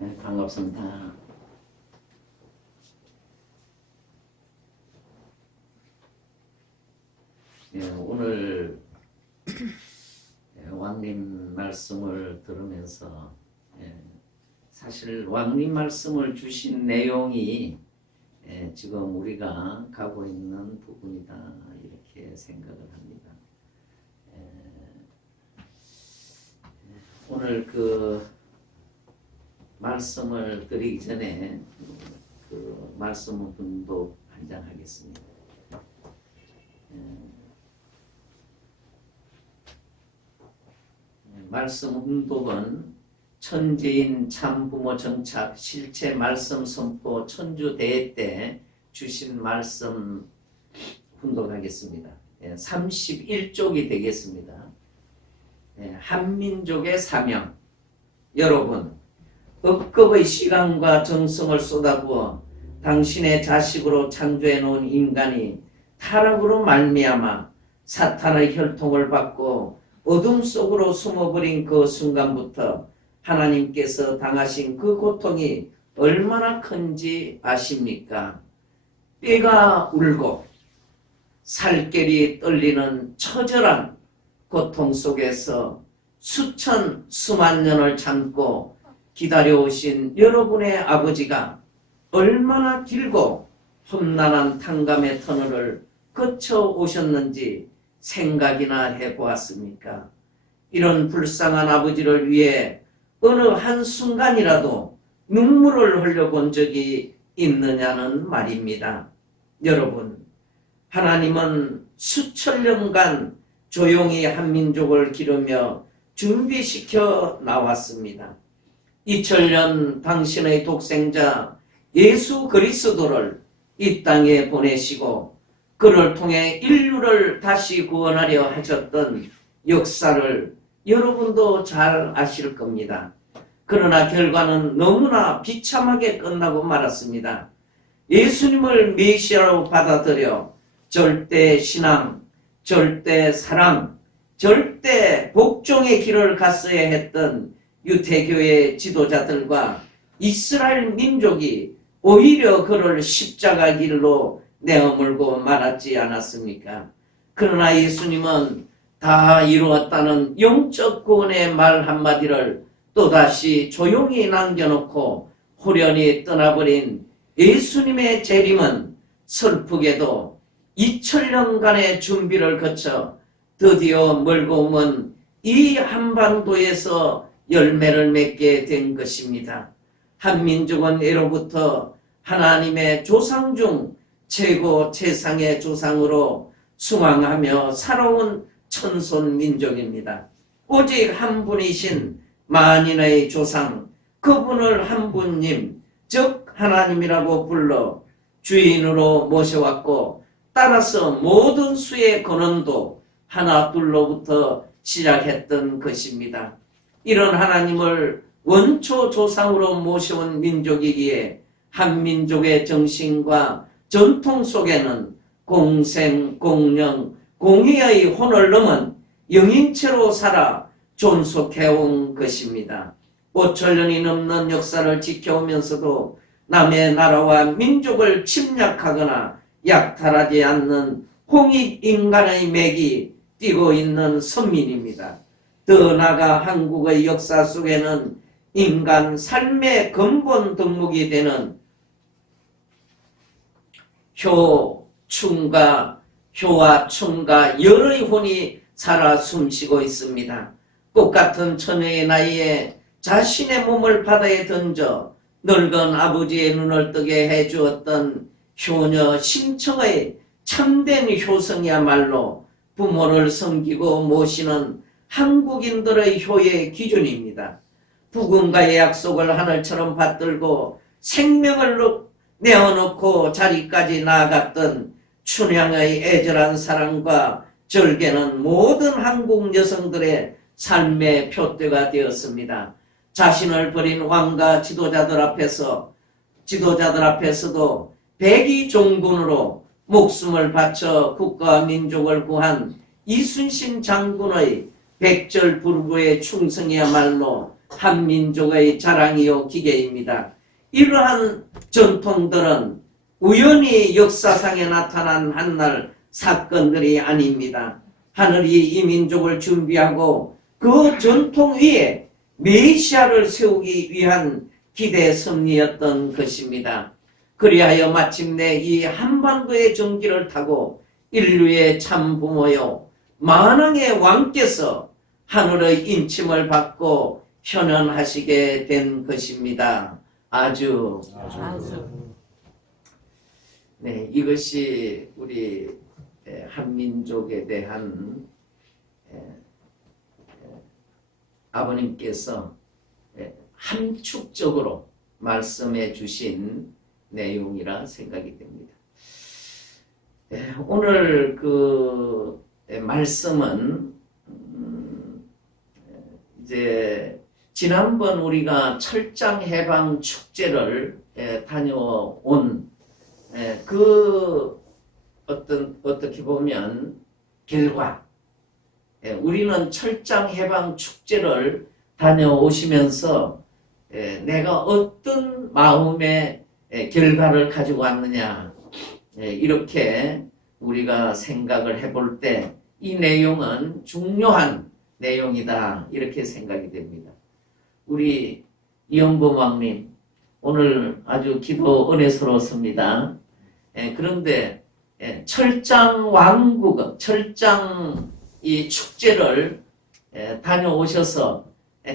네, 반갑습니다. 오늘 왕님 말씀을 들으면서 사실 왕님 말씀을 주신 내용이 지금 우리가 가고 있는 부분이다 이렇게 생각을 합니다. 오늘 그 말씀을 드리기 전에 그 말씀 분독 한 장 하겠습니다. 말씀 훈독은 천지인 참부모 정착 실체 말씀 선포 천주 대회 때 주신 말씀 훈독하겠습니다. 31쪽이 되겠습니다. 한민족의 사명. 여러분, 억겁의 시간과 정성을 쏟아부어 당신의 자식으로 창조해 놓은 인간이 타락으로 말미암아 사탄의 혈통을 받고 어둠 속으로 숨어버린 그 순간부터 하나님께서 당하신 그 고통이 얼마나 큰지 아십니까? 뼈가 울고 살결이 떨리는 처절한 고통 속에서 수만 년을 참고 기다려오신 여러분의 아버지가 얼마나 길고 험난한 탕감의 터널을 거쳐 오셨는지 생각이나 해보았습니까? 이런 불쌍한 아버지를 위해 어느 한순간이라도 눈물을 흘려본 적이 있느냐는 말입니다. 여러분, 하나님은 수천 년간 조용히 한민족을 기르며 준비시켜 나왔습니다. 2000년 당신의 독생자 예수 그리스도를 이 땅에 보내시고 그를 통해 인류를 다시 구원하려 하셨던 역사를 여러분도 잘 아실 겁니다. 그러나 결과는 너무나 비참하게 끝나고 말았습니다. 예수님을 메시아로 받아들여 절대 신앙, 절대 사랑, 절대 복종의 길을 갔어야 했던 유대교의 지도자들과 이스라엘 민족이 오히려 그를 십자가 길로 내어물고 말았지 않았습니까? 그러나 예수님은 다 이루었다는 영적 구원의 말 한마디를 또다시 조용히 남겨놓고 호련히 떠나버린 예수님의 재림은 슬프게도 2000년간의 준비를 거쳐 드디어 멀고 먼 이 한반도에서 열매를 맺게 된 것입니다. 한민족은 예로부터 하나님의 조상 중 최고 최상의 조상으로 숭앙하며 살아온 천손 민족입니다. 오직 한 분이신 만인의 조상, 그분을 한 분님, 즉 하나님이라고 불러 주인으로 모셔왔고 따라서 모든 수의 근원도 하나둘로부터 시작했던 것입니다. 이런 하나님을 원초 조상으로 모셔온 민족이기에 한민족의 정신과 전통 속에는 공생, 공령, 공의의 혼을 넘은 영인체로 살아 존속해온 것입니다. 5천년이 넘는 역사를 지켜오면서도 남의 나라와 민족을 침략하거나 약탈하지 않는 홍익인간의 맥이 뛰고 있는 선민입니다. 더 나아가 한국의 역사 속에는 인간 삶의 근본 덕목이 되는 효와 춤과 열의 혼이 살아 숨쉬고 있습니다. 꽃같은 처녀의 나이에 자신의 몸을 바다에 던져 늙은 아버지의 눈을 뜨게 해주었던 효녀 심청의 참된 효성이야말로 부모를 섬기고 모시는 한국인들의 효의 기준입니다. 부군과의 약속을 하늘처럼 받들고 생명을 내어놓고 자리까지 나아갔던 춘향의 애절한 사랑과 절개는 모든 한국 여성들의 삶의 표대가 되었습니다. 자신을 버린 왕과 지도자들 앞에서도 백의종군으로 목숨을 바쳐 국가와 민족을 구한 이순신 장군의 백절불구의 충성이야말로 한 민족의 자랑이요 기계입니다. 이러한 전통들은 우연히 역사상에 나타난 한날 사건들이 아닙니다. 하늘이 이 민족을 준비하고 그 전통 위에 메시아를 세우기 위한 기대 섭리였던 것입니다. 그리하여 마침내 이 한반도의 전기를 타고 인류의 참 부모요 만왕의 왕께서 하늘의 인침을 받고 현현하시게 된 것입니다. 아주. 네, 이것이 우리 한민족에 대한 아버님께서 함축적으로 말씀해 주신 내용이라 생각이 됩니다. 오늘 그 말씀은 이제 지난번 우리가 철장 해방 축제를 다녀온 그 어떻게 보면 결과, 우리는 철장 해방 축제를 다녀오시면서 내가 어떤 마음의 결과를 가지고 왔느냐, 이렇게 우리가 생각을 해볼 때 이 내용은 중요한 내용이다, 이렇게 생각이 됩니다. 우리 이영범 왕님 오늘 아주 기도 은혜스러웠습니다. 그런데 철장 왕국, 철장 이 축제를 다녀오셔서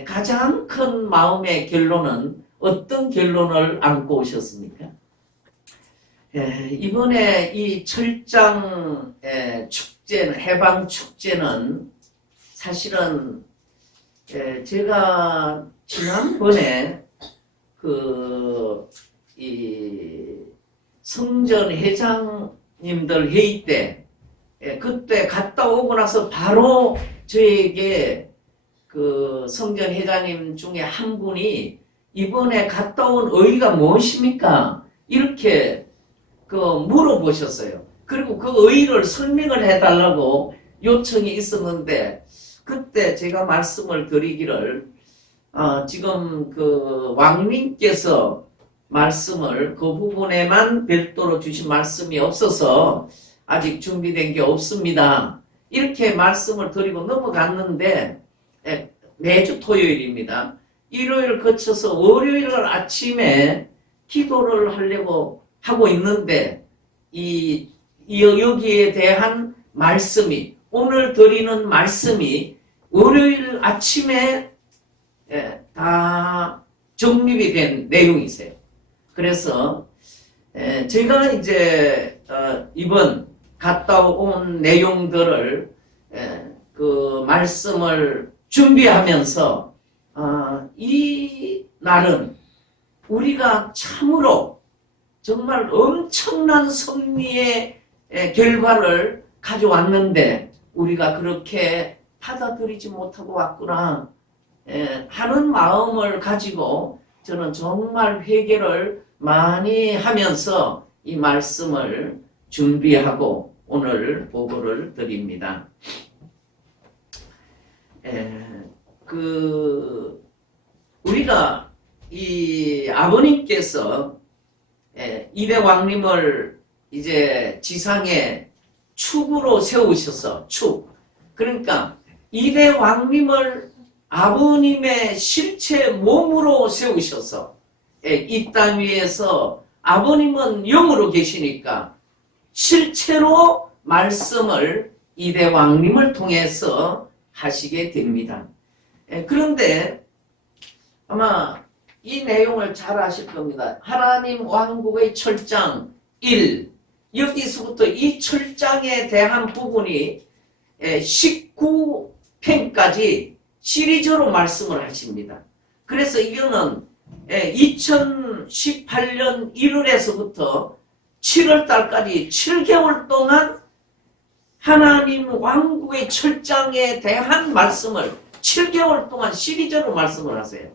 가장 큰 마음의 결론은 어떤 결론을 안고 오셨습니까? 이번에 이 철장 축제는, 해방 축제는 사실은 제가 지난번에 이 성전 회장님들 회의 때 그때 갔다 오고 나서 바로 저에게 그 성전 회장님 중에 한 분이 이번에 갔다 온 의의가 무엇입니까? 이렇게 물어보셨어요. 그리고 그 의의를 설명을 해달라고 요청이 있었는데 그때 제가 말씀을 드리기를 지금 그 왕님께서 말씀을 그 부분에만 별도로 주신 말씀이 없어서 아직 준비된 게 없습니다. 이렇게 말씀을 드리고 넘어갔는데 매주 토요일입니다. 일요일 거쳐서 월요일 아침에 기도를 하려고 하고 있는데 여기에 대한 말씀이, 오늘 드리는 말씀이 월요일 아침에 다 정립이 된 내용이세요. 그래서 제가 이제 이번 갔다 온 내용들을 그 말씀을 준비하면서 이 날은 우리가 참으로 정말 엄청난 섭리의 결과를 가져왔는데 우리가 그렇게 받아들이지 못하고 왔구나 하는 마음을 가지고 저는 정말 회개를 많이 하면서 이 말씀을 준비하고 오늘 보고를 드립니다. 우리가 이 아버님께서 이대 왕님을 이제 지상에 축으로 세우셔서 그러니까 이대 왕님을 아버님의 실체 몸으로 세우셔서 이 땅 위에서 아버님은 영으로 계시니까 실체로 말씀을 이대 왕님을 통해서 하시게 됩니다. 그런데 아마 이 내용을 잘 아실 겁니다. 하나님 왕국의 철장 1, 여기서부터 이 철장에 대한 부분이 19편까지 시리즈로 말씀을 하십니다. 그래서 이거는 2018년 1월에서부터 7월 달까지 7개월 동안 하나님 왕국의 철장에 대한 말씀을 7개월 동안 시리즈로 말씀을 하세요.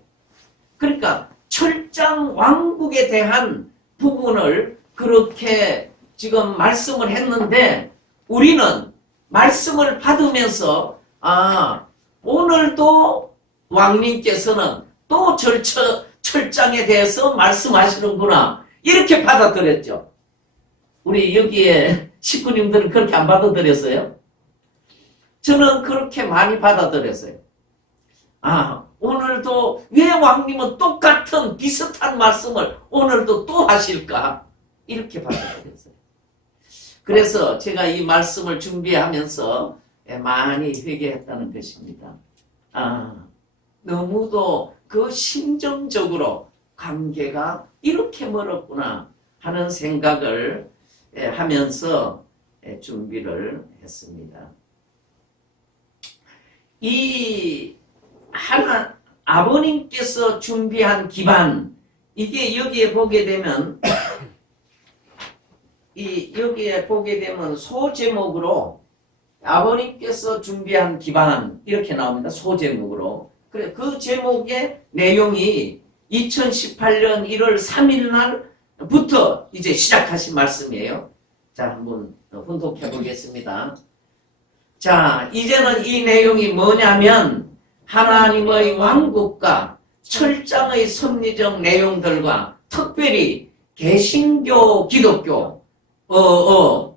그러니까 철장 왕국에 대한 부분을 그렇게 지금 말씀을 했는데 우리는 말씀을 받으면서 오늘도 왕님께서는 또 철장에 대해서 말씀하시는구나. 이렇게 받아들였죠. 우리 여기에 식구님들은 그렇게 안 받아들였어요? 저는 그렇게 많이 받아들였어요. 아, 오늘도 왜 왕님은 똑같은 비슷한 말씀을 오늘도 또 하실까? 이렇게 받아들였어요. 그래서 제가 이 말씀을 준비하면서 많이 회개했다는 것입니다. 아, 너무도 그 심정적으로 관계가 이렇게 멀었구나 하는 생각을 하면서 준비를 했습니다. 이 아버님께서 준비한 기반, 이게 여기에 보게 되면 여기에 보게 되면 소제목으로 아버님께서 준비한 기반 이렇게 나옵니다. 소제목으로. 그래, 그 제목의 내용이 2018년 1월 3일 날부터 이제 시작하신 말씀이에요. 자, 한번 분독해 보겠습니다. 자, 이제는 이 내용이 뭐냐면 하나님의 왕국과 철장의 섭리적 내용들과 특별히 개신교, 기독교,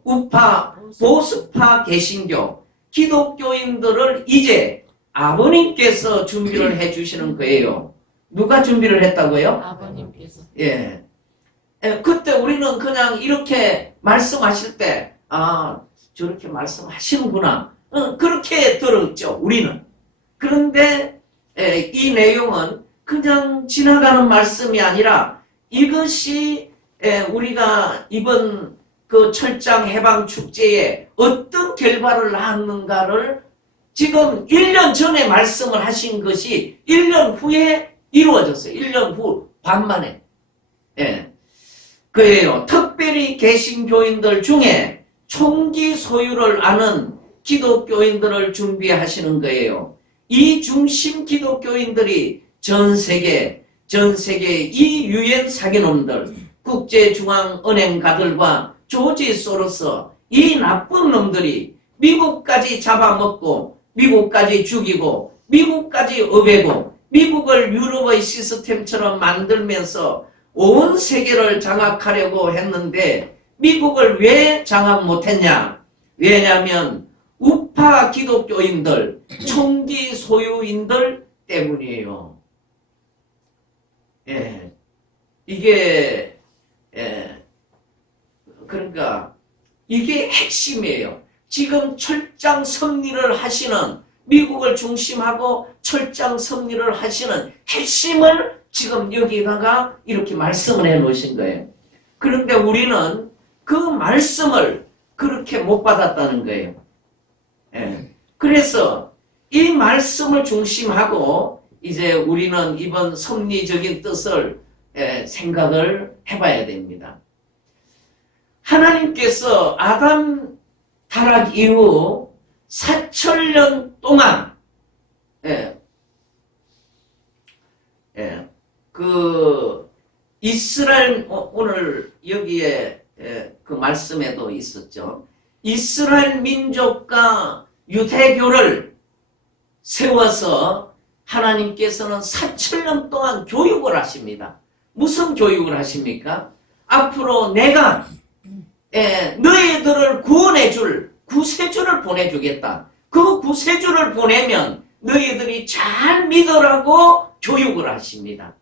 우파, 보수파 개신교, 기독교인들을 이제 아버님께서 준비를 해주시는 거예요. 누가 준비를 했다고요? 아버님께서. 예. 그때 우리는 그냥 이렇게 말씀하실 때, 아, 저렇게 말씀하시는구나. 그렇게 들었죠, 우리는. 그런데 이 내용은 그냥 지나가는 말씀이 아니라 이것이 우리가 이번 그 철장 해방 축제에 어떤 결과를 낳았는가를 지금 1년 전에 말씀을 하신 것이 1년 후에 이루어졌어요. 1년 후 반만에. 예. 그래요. 특별히 개신교인들 중에 총기 소유를 아는 기독교인들을 준비하시는 거예요. 이 중심 기독교인들이 전 세계 이 유엔 사기놈들, 국제중앙은행가들과 조지 소로스, 이 나쁜 놈들이 미국까지 잡아먹고 미국까지 죽이고 미국까지 어배고 미국을 유럽의 시스템처럼 만들면서 온 세계를 장악하려고 했는데 미국을 왜 장악 못했냐? 왜냐하면 우파 기독교인들, 총기 소유인들 때문이에요. 예, 이게 그러니까 이게 핵심이에요. 지금 철장 섭리를 하시는 미국을 중심하고 철장 섭리를 하시는 핵심을 지금 여기다가 이렇게 말씀을 해 놓으신 거예요. 그런데 우리는 그 말씀을 그렇게 못 받았다는 거예요. 예. 그래서 이 말씀을 중심하고 이제 우리는 이번 섭리적인 뜻을 생각을 해봐야 됩니다. 하나님께서 아담 타락 이후 4,000년 동안 그 이스라엘 오늘 여기에 그 말씀에도 있었죠. 이스라엘 민족과 유대교를 세워서 하나님께서는 4,000년 동안 교육을 하십니다. 무슨 교육을 하십니까? 앞으로 내가 너희들을 구원해줄 구세주를 보내주겠다. 그 구세주를 보내면 너희들이 잘 믿으라고 교육을 하십니다.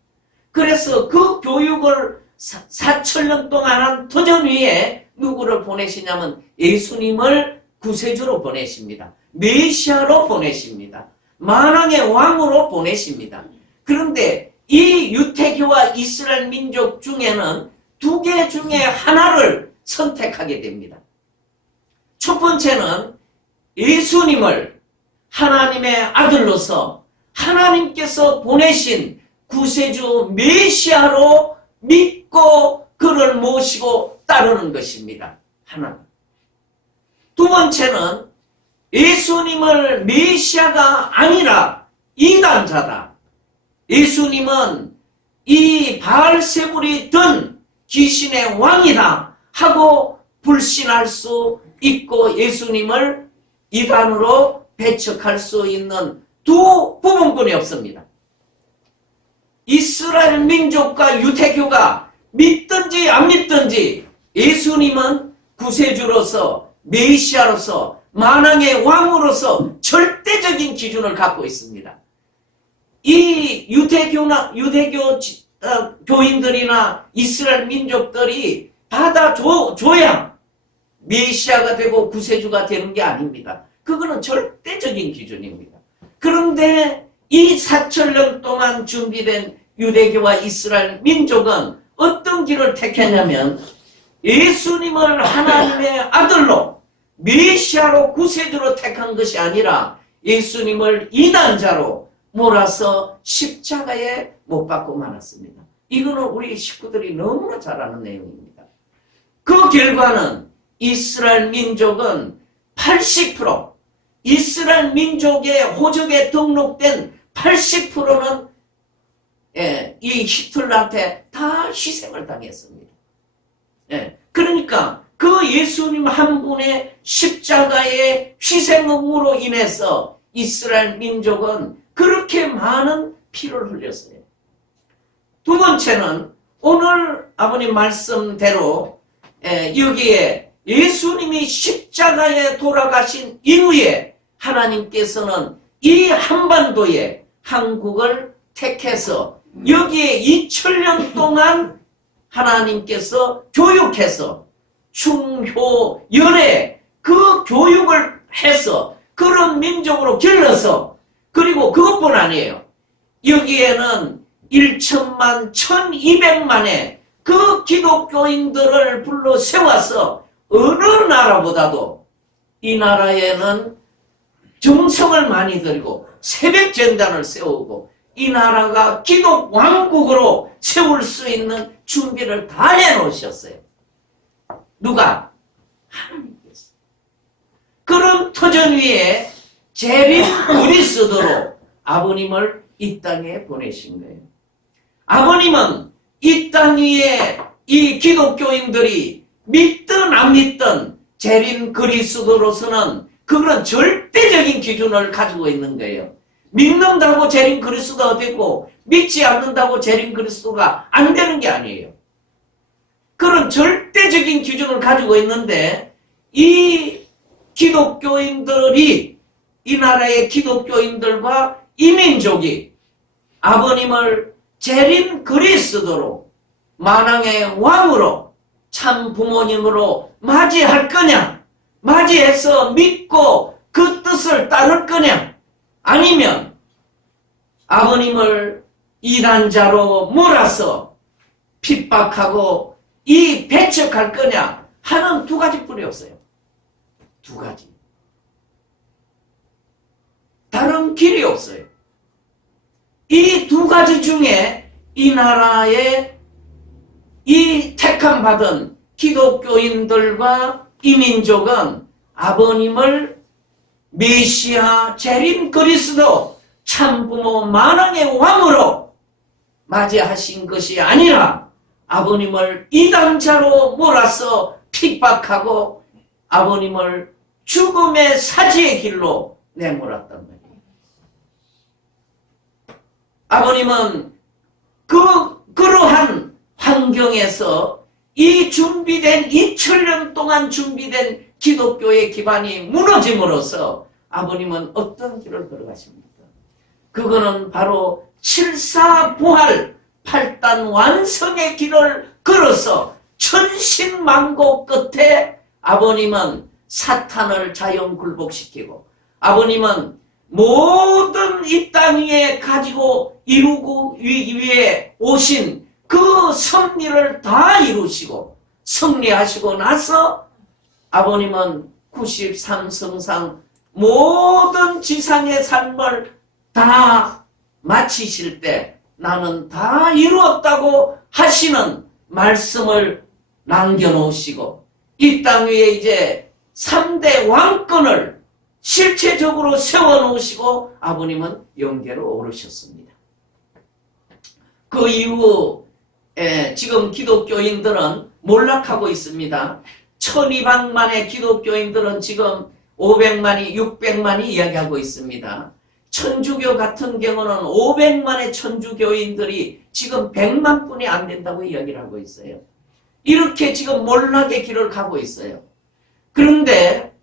그래서 그 교육을 4,000년 동안 한 터전 위에 누구를 보내시냐면 예수님을 구세주로 보내십니다. 메시아로 보내십니다. 만왕의 왕으로 보내십니다. 그런데 이 유태교와 이스라엘 민족 중에는 두 개 중에 하나를 선택하게 됩니다. 첫 번째는 예수님을 하나님의 아들로서 하나님께서 보내신 구세주 메시아로 믿고 그를 모시고 따르는 것입니다. 하나. 두 번째는 예수님을 메시아가 아니라 이단자다. 예수님은 이 바알세불이 든 귀신의 왕이다 하고 불신할 수 있고 예수님을 이단으로 배척할 수 있는 두 부분권이 없습니다. 이스라엘 민족과 유대교가 믿든지 안 믿든지 예수님은 구세주로서 메시아로서 만왕의 왕으로서 절대적인 기준을 갖고 있습니다. 이 유대교 교인들이나 이스라엘 민족들이 받아줘야 메시아가 되고 구세주가 되는 게 아닙니다. 그거는 절대적인 기준입니다. 그런데 이 4,000년 동안 준비된 유대교와 이스라엘 민족은 어떤 길을 택했냐면 예수님을 하나님의 아들로 메시아로 구세주로 택한 것이 아니라 예수님을 이단자로 몰아서 십자가에 못 박고 말았습니다. 이거는 우리 식구들이 너무나 잘 아는 내용입니다. 그 결과는 이스라엘 민족은 80%, 이스라엘 민족의 호적에 등록된 80%는 이 히틀러한테 다 희생을 당했습니다. 그러니까 그 예수님 한 분의 십자가의 희생 의무로 인해서 이스라엘 민족은 그렇게 많은 피를 흘렸어요. 두 번째는 오늘 아버님 말씀대로 여기에 예수님이 십자가에 돌아가신 이후에 하나님께서는 이 한반도에 한국을 택해서 여기에 2000년 동안 하나님께서 교육해서 중효 열애 그 교육을 해서 그런 민족으로 길러서 그리고 그것뿐 아니에요. 여기에는 1천만 1200만의 그 기독교인들을 불러 세워서 어느 나라보다도 이 나라에는 정성을 많이 들이고 새벽 전단을 세우고 이 나라가 기독 왕국으로 세울 수 있는 준비를 다 해놓으셨어요. 누가? 하나님께서. 그런 터전 위에 재림 그리스도로 아버님을 이 땅에 보내신 거예요. 아버님은 이 땅 위에 이 기독교인들이 믿든 안 믿든 재림 그리스도로서는 그런 절대적인 기준을 가지고 있는 거예요. 믿는다고 재림 그리스도가 되고 믿지 않는다고 재림 그리스도가 안 되는 게 아니에요. 그런 절대적인 기준을 가지고 있는데 이 기독교인들이 이 나라의 기독교인들과 이민족이 아버님을 재림 그리스도로 만왕의 왕으로 참 부모님으로 맞이할 거냐, 맞이해서 믿고 그 뜻을 따를 거냐, 아니면 아버님을 이단자로 몰아서 핍박하고 이 배척할 거냐 하는 두 가지뿐이 없어요. 두 가지. 다른 길이 없어요. 이 두 가지 중에 이 나라의 이 택함 받은 기독교인들과 이민족은 아버님을 메시아 재림 그리스도 참부모 만왕의 왕으로 맞이하신 것이 아니라 아버님을 이단자로 몰아서 핍박하고 아버님을 죽음의 사지의 길로 내몰았단 말이에요. 아버님은 그러한 환경에서 이 준비된 2000년 동안 준비된 기독교의 기반이 무너짐으로써 아버님은 어떤 길을 걸어가십니까? 그거는 바로 7사부활 8단 완성의 길을 걸어서 천신만고 끝에 아버님은 사탄을 자연 굴복시키고 아버님은 모든 이 땅 위에 가지고 이루고 위에 오신 그 섭리를 다 이루시고 승리하시고 나서 아버님은 93성상 모든 지상의 삶을 다 마치실 때 나는 다 이루었다고 하시는 말씀을 남겨놓으시고 이 땅 위에 이제 3대 왕권을 실체적으로 세워놓으시고 아버님은 영계로 오르셨습니다. 그 이후 지금 기독교인들은 몰락하고 있습니다. 1200만의 기독교인들은 지금 500만이 600만이 이야기하고 있습니다. 천주교 같은 경우는 500만의 천주교인들이 지금 100만 분이 안 된다고 이야기를 하고 있어요. 이렇게 지금 몰락의 길을 가고 있어요. 그런데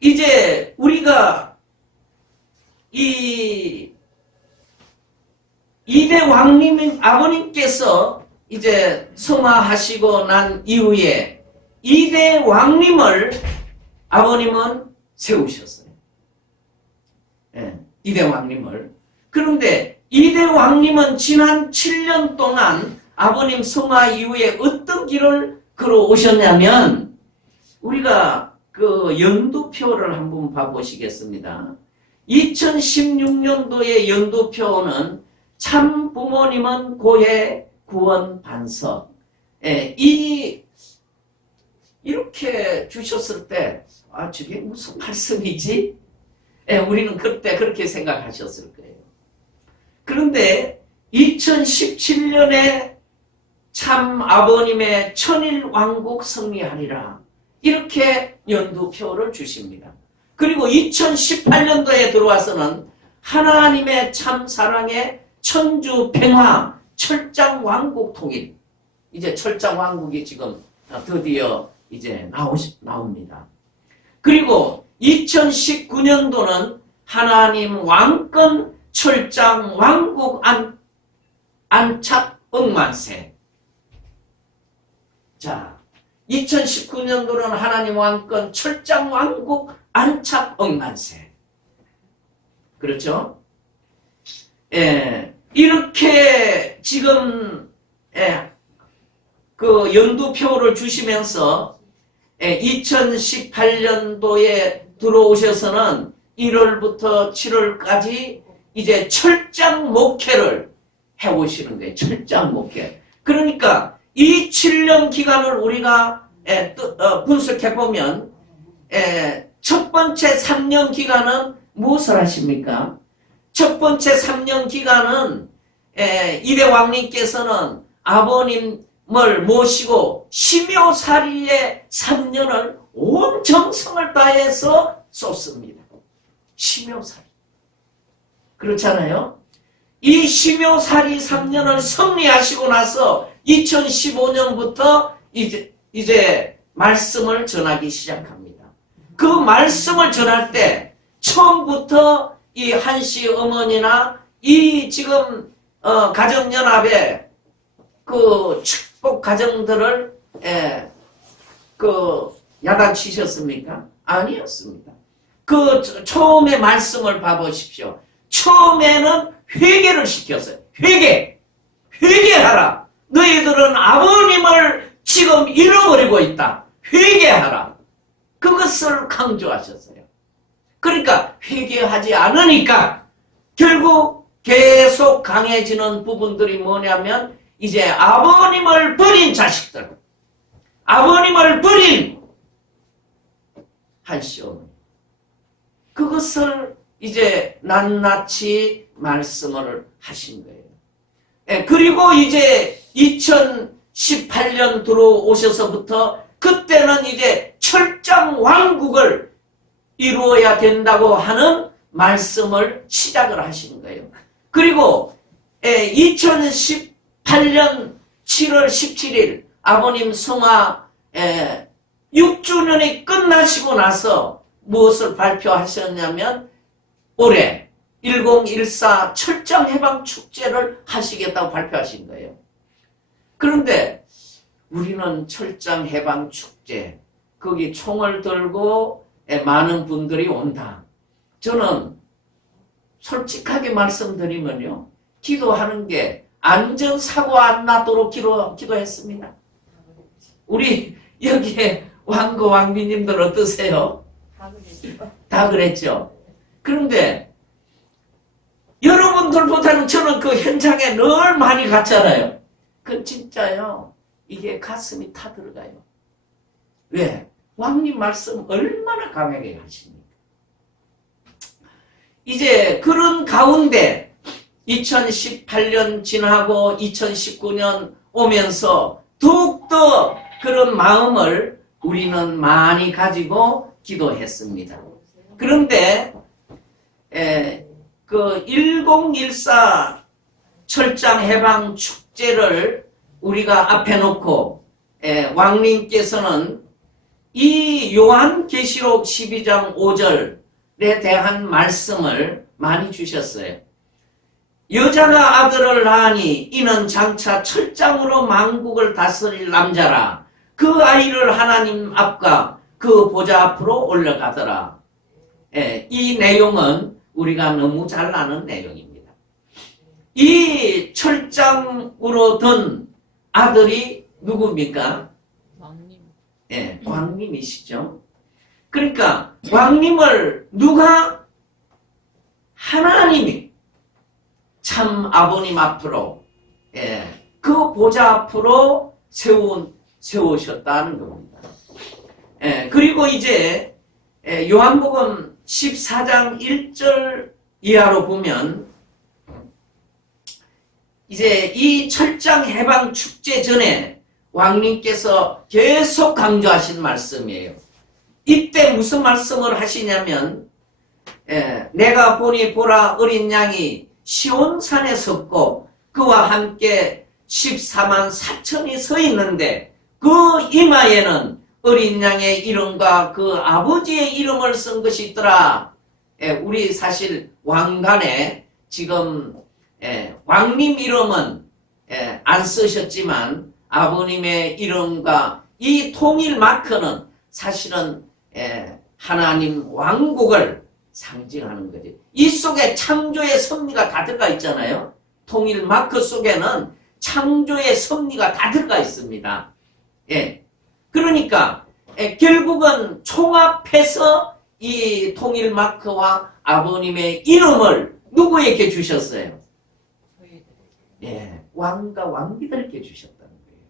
이제 우리가 이 이대 왕님 아버님께서 이제 성화하시고 난 이후에 이대 왕님을 아버님은 세우셨어요. 예, 이대 왕님을. 그런데 이대 왕님은 지난 7년 동안 아버님 성화 이후에 어떤 길을 걸어오셨냐면 우리가 그 연도표를 한번 봐보시겠습니다. 2016년도의 연도표는 참 부모님은 고해 구원 반석. 예, 이렇게 주셨을 때, 아, 저게 무슨 말씀이지? 예, 우리는 그때 그렇게 생각하셨을 거예요. 그런데 2017년에 참 아버님의 천일 왕국 승리하리라. 이렇게 연도표를 주십니다. 그리고 2018년도에 들어와서는 하나님의 참 사랑의 천주 평화 철장 왕국 통일. 이제 철장 왕국이 지금 드디어 이제 나옵니다. 그리고 2019년도는 하나님 왕권 철장 왕국 안착 억만세. 자, 2019년도는 하나님 왕권 철장 왕국 안착 억만세. 그렇죠? 예, 이렇게 지금 그 연도표를 주시면서 2018년도에 들어오셔서는 1월부터 7월까지 이제 철장 목회를 해오시는 거예요. 철장 목회. 그러니까 이 7년 기간을 우리가 분석해보면 첫 번째 3년 기간은 무엇을 하십니까? 첫 번째 3년 기간은 이대 왕님께서는 아버님을 모시고 심요살이의 3년을 온 정성을 다해서 쏟습니다. 심요살이. 그렇잖아요? 이 심요살이 3년을 승리하시고 나서 2015년부터 이제 말씀을 전하기 시작합니다. 그 말씀을 전할 때 처음부터 이 한씨 어머니나 이 지금 가정연합의 그 축복 가정들을 그 야단치셨습니까? 아니었습니다. 그 처음에 말씀을 봐보십시오. 처음에는 회개를 시켰어요. 회개하라. 너희들은 아버님을 지금 잃어버리고 있다. 회개하라. 그것을 강조하셨어요. 그러니까 회개하지 않으니까 결국 계속 강해지는 부분들이 뭐냐면 이제 아버님을 버린 자식들, 아버님을 버린 한씨 어머니, 그것을 이제 낱낱이 말씀을 하신 거예요. 그리고 이제 2018년 들어오셔서부터 그때는 이제 철장 왕국을 이루어야 된다고 하는 말씀을 시작을 하시는 거예요. 그리고 2018년 7월 17일 아버님 성화 6주년이 끝나시고 나서 무엇을 발표하셨냐면 올해 1014 철장 해방 축제를 하시겠다고 발표하신 거예요. 그런데 우리는 철장 해방 축제 거기 총을 들고 많은 분들이 온다. 저는 솔직하게 말씀드리면요, 기도하는 게 안전사고 안 나도록 기도했습니다. 우리 여기에 왕고 왕비님들 어떠세요? 다 그랬죠. 그런데 여러분들보다는 저는 그 현장에 늘 많이 갔잖아요. 그 진짜요, 이게 가슴이 타들어가요. 왜? 왕님 말씀 얼마나 강하게 하십니까? 이제 그런 가운데 2018년 지나고 2019년 오면서 더욱더 그런 마음을 우리는 많이 가지고 기도했습니다. 그런데 그 1014 철장 해방 축제를 우리가 앞에 놓고 왕님께서는 이 요한계시록 12장 5절에 대한 말씀을 많이 주셨어요. 여자가 아들을 낳으니 이는 장차 철장으로 만국을 다스릴 남자라. 그 아이를 하나님 앞과 그 보좌 앞으로 올라가더라. 이 내용은 우리가 너무 잘 아는 내용입니다. 이 철장으로 든 아들이 누굽니까? 왕님. 왕님이시죠. 그러니까 왕님을 누가? 하나님이 참 아버님 앞으로 그 보좌 앞으로 세우셨다는 겁니다. 그리고 이제 요한복음 14장 1절 이하로 보면 이제 이 철장 해방 축제 전에 왕님께서 계속 강조하신 말씀이에요. 이때 무슨 말씀을 하시냐면 내가 보니 보라 어린 양이 시온산에 섰고 그와 함께 14만 4천이 서 있는데 그 이마에는 어린 양의 이름과 그 아버지의 이름을 쓴 것이 있더라. 우리 사실 왕관에 지금 왕님 이름은 안 쓰셨지만 아버님의 이름과 이 통일 마크는 사실은 하나님 왕국을 상징하는 거지. 이 속에 창조의 섭리가 다 들어가 있잖아요. 통일 마크 속에는 창조의 섭리가 다 들어가 있습니다. 그러니까 결국은 총합해서 이 통일 마크와 아버님의 이름을 누구에게 주셨어요? 왕과 왕비들에게 주셨다는 거예요.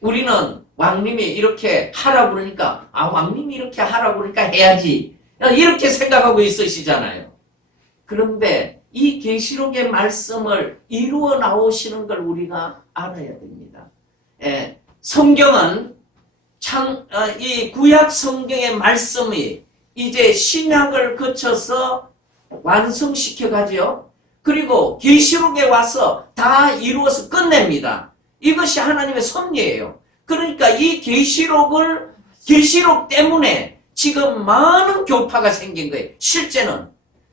우리는 왕님이 이렇게 하라고 그러니까 왕님이 이렇게 하라고 그러니까 해야지 이렇게 생각하고 있으시잖아요. 그런데 이 계시록의 말씀을 이루어 나오시는 걸 우리가 알아야 됩니다. 성경은 이 구약 성경의 말씀이 이제 신약을 거쳐서 완성시켜 가죠. 그리고 계시록에 와서 다 이루어서 끝냅니다. 이것이 하나님의 섭리예요. 그러니까 이 계시록 때문에 지금 많은 교파가 생긴 거예요. 실제는.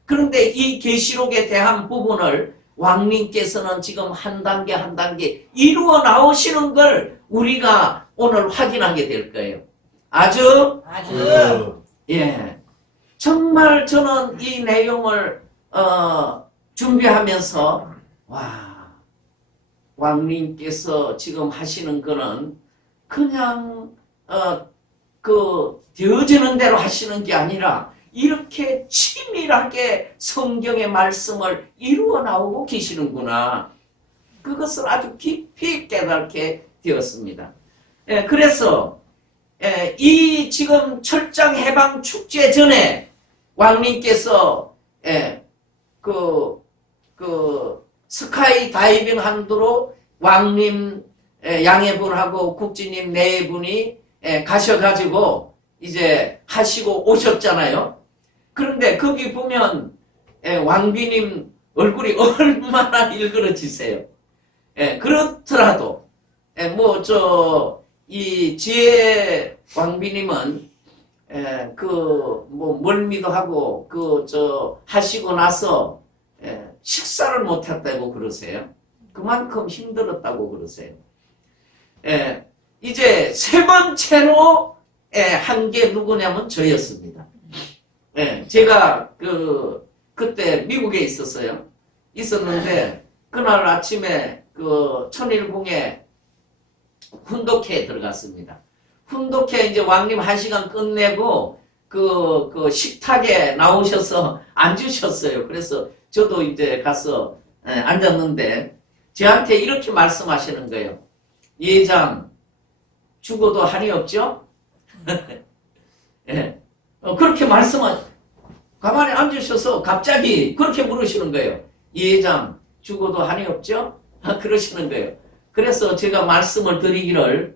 그런데 이 계시록에 대한 부분을 왕님께서는 지금 한 단계 한 단계 이루어 나오시는 걸 우리가 오늘 확인하게 될 거예요. 아주 정말 저는 이 내용을 준비하면서 왕님께서 지금 하시는 거는 그냥 되어지는 대로 하시는 게 아니라 이렇게 치밀하게 성경의 말씀을 이루어 나오고 계시는구나. 그것을 아주 깊이 깨닫게 되었습니다. 그래서 이 지금 철장 해방 축제 전에 왕님께서 스카이 다이빙 한도로 왕님 양해분하고 국진님 네 분이 가셔가지고 이제 하시고 오셨잖아요. 그런데 거기 보면 왕비님 얼굴이 얼마나 일그러지세요. 그렇더라도 이 지혜 왕비님은 멀미도 하고 하시고 나서 식사를 못했다고 그러세요. 그만큼 힘들었다고 그러세요. 이제 세 번째로 한 게 누구냐면 저였습니다. 제가 그때 미국에 있었는데 그날 아침에 천일궁에 훈독회에 들어갔습니다. 훈독회 이제 왕님 1시간 끝내고 식탁에 나오셔서 앉으셨어요. 그래서 저도 이제 가서 앉았는데 저한테 이렇게 말씀하시는 거예요. 예장 죽어도 한이 없죠? 그렇게 가만히 앉으셔서 갑자기 그렇게 물으시는 거예요. 예장 죽어도 한이 없죠? 그러시는 거예요. 그래서 제가 말씀을 드리기를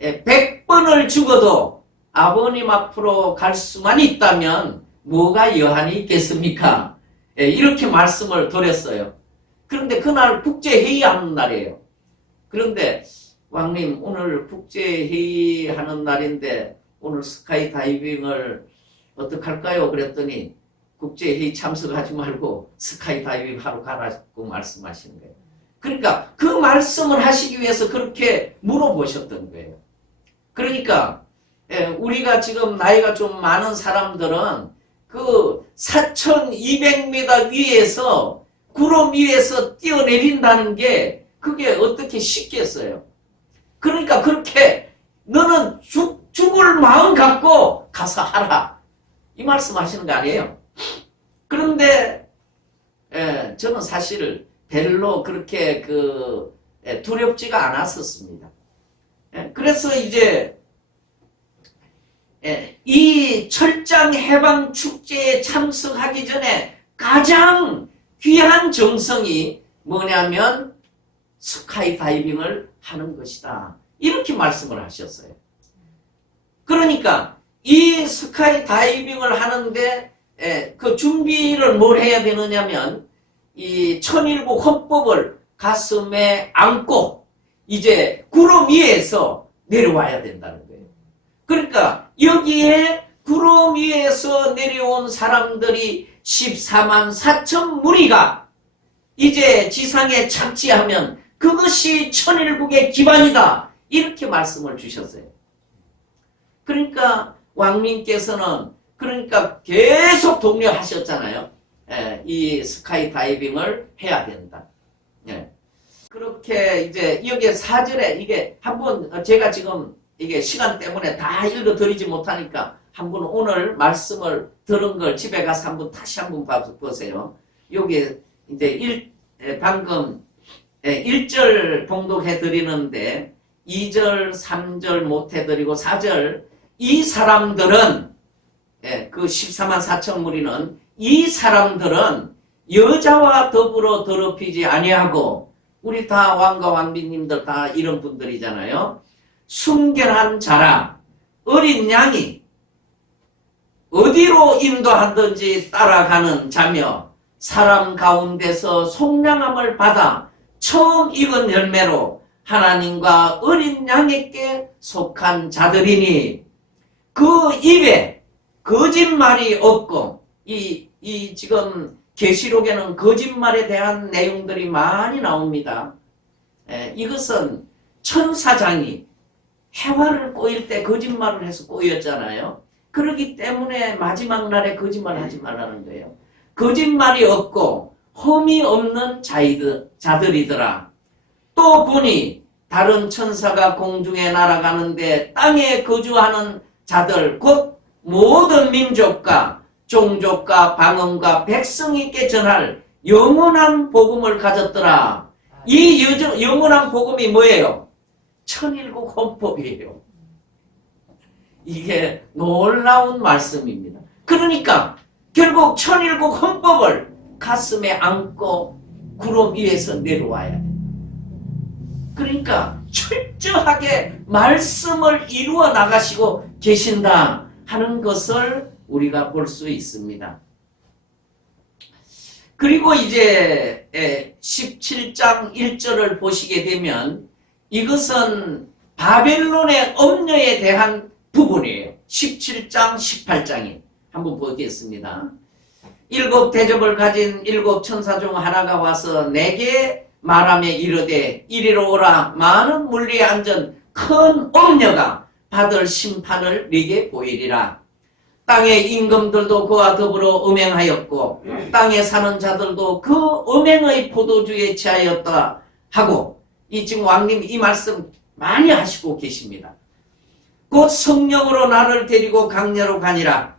100번을 죽어도 아버님 앞으로 갈 수만 있다면 뭐가 여한이 있겠습니까? 이렇게 말씀을 드렸어요. 그런데 그날 국제회의 하는 날이에요. 그런데 왕님 오늘 국제회의 하는 날인데 오늘 스카이 다이빙을 어떡할까요? 그랬더니 국제회의 참석하지 말고 스카이 다이빙 하러 가라고 말씀하시는 거예요. 그러니까 그 말씀을 하시기 위해서 그렇게 물어보셨던 거예요. 그러니까 우리가 지금 나이가 좀 많은 사람들은 그 4,200m 위에서 구름 위에서 뛰어내린다는 게 그게 어떻게 쉽겠어요. 그러니까 그렇게 너는 죽을 마음 갖고 가서 하라. 이 말씀 하시는 거 아니에요. 그런데 저는 사실 별로 그렇게 두렵지가 않았었습니다. 그래서 이제 이 철장 해방 축제에 참석하기 전에 가장 귀한 정성이 뭐냐면 스카이 다이빙을 하는 것이다. 이렇게 말씀을 하셨어요. 그러니까 이 스카이 다이빙을 하는데 그 준비를 뭘 해야 되느냐면 이 1001국 헌법을 가슴에 안고 이제 구름 위에서 내려와야 된다는 거예요. 그러니까 여기에 구름 위에서 내려온 사람들이 14만 4천 무리가 이제 지상에 착지하면 그것이 1001국의 기반이다. 이렇게 말씀을 주셨어요. 그러니까 왕님께서는 그러니까 계속 독려하셨잖아요. 이 스카이 다이빙을 해야 된다. 그렇게 이제 여기 사절에 이게 한번 제가 지금 이게 시간 때문에 다 읽어드리지 못하니까 한번 오늘 말씀을 들은 걸 집에 가서 한번 다시 한번 보세요. 여기 이제 방금 1절 봉독해 드리는데 2절, 3절 못 해드리고 4절 이 사람들은 그 14만 4천 무리는 이 사람들은 여자와 더불어 더럽히지 아니하고 우리 다 왕과 왕비님들 다 이런 분들이잖아요. 순결한 자라 어린 양이 어디로 인도하든지 따라가는 자며 사람 가운데서 속량함을 받아 처음 익은 열매로 하나님과 어린 양에게 속한 자들이니 그 입에 거짓말이 없고 이 지금 계시록에는 거짓말에 대한 내용들이 많이 나옵니다. 이것은 천사장이 해화를 꼬일 때 거짓말을 해서 꼬였잖아요. 그렇기 때문에 마지막 날에 거짓말 하지 말라는 거예요. 거짓말이 없고 험이 없는 자들이더라. 또 보니 다른 천사가 공중에 날아가는데 땅에 거주하는 자들 곧 모든 민족과 종족과 방언과 백성에게 전할 영원한 복음을 가졌더라. 이 영원한 복음이 뭐예요? 1001국 헌법이에요. 이게 놀라운 말씀입니다. 그러니까 결국 1001국 헌법을 가슴에 안고 구름 위에서 내려와야 된다. 그러니까 철저하게 말씀을 이루어 나가시고 계신다 하는 것을 우리가 볼 수 있습니다. 그리고 이제 17장 1절을 보시게 되면 이것은 바벨론의 엄녀에 대한 부분이에요. 17장 18장이 한번 보겠습니다. 7 대접을 가진 7 천사 중 하나가 와서 내게 말하며 이르되 이리로 오라. 많은 물리에 앉은 큰 엄녀가 받을 심판을 네게 보이리라. 땅의 임금들도 그와 더불어 음행하였고 땅에 사는 자들도 그 음행의 포도주에 취하였다 하고 이 지금 왕님 이 말씀 많이 하시고 계십니다. 곧 성령으로 나를 데리고 강야로 가니라.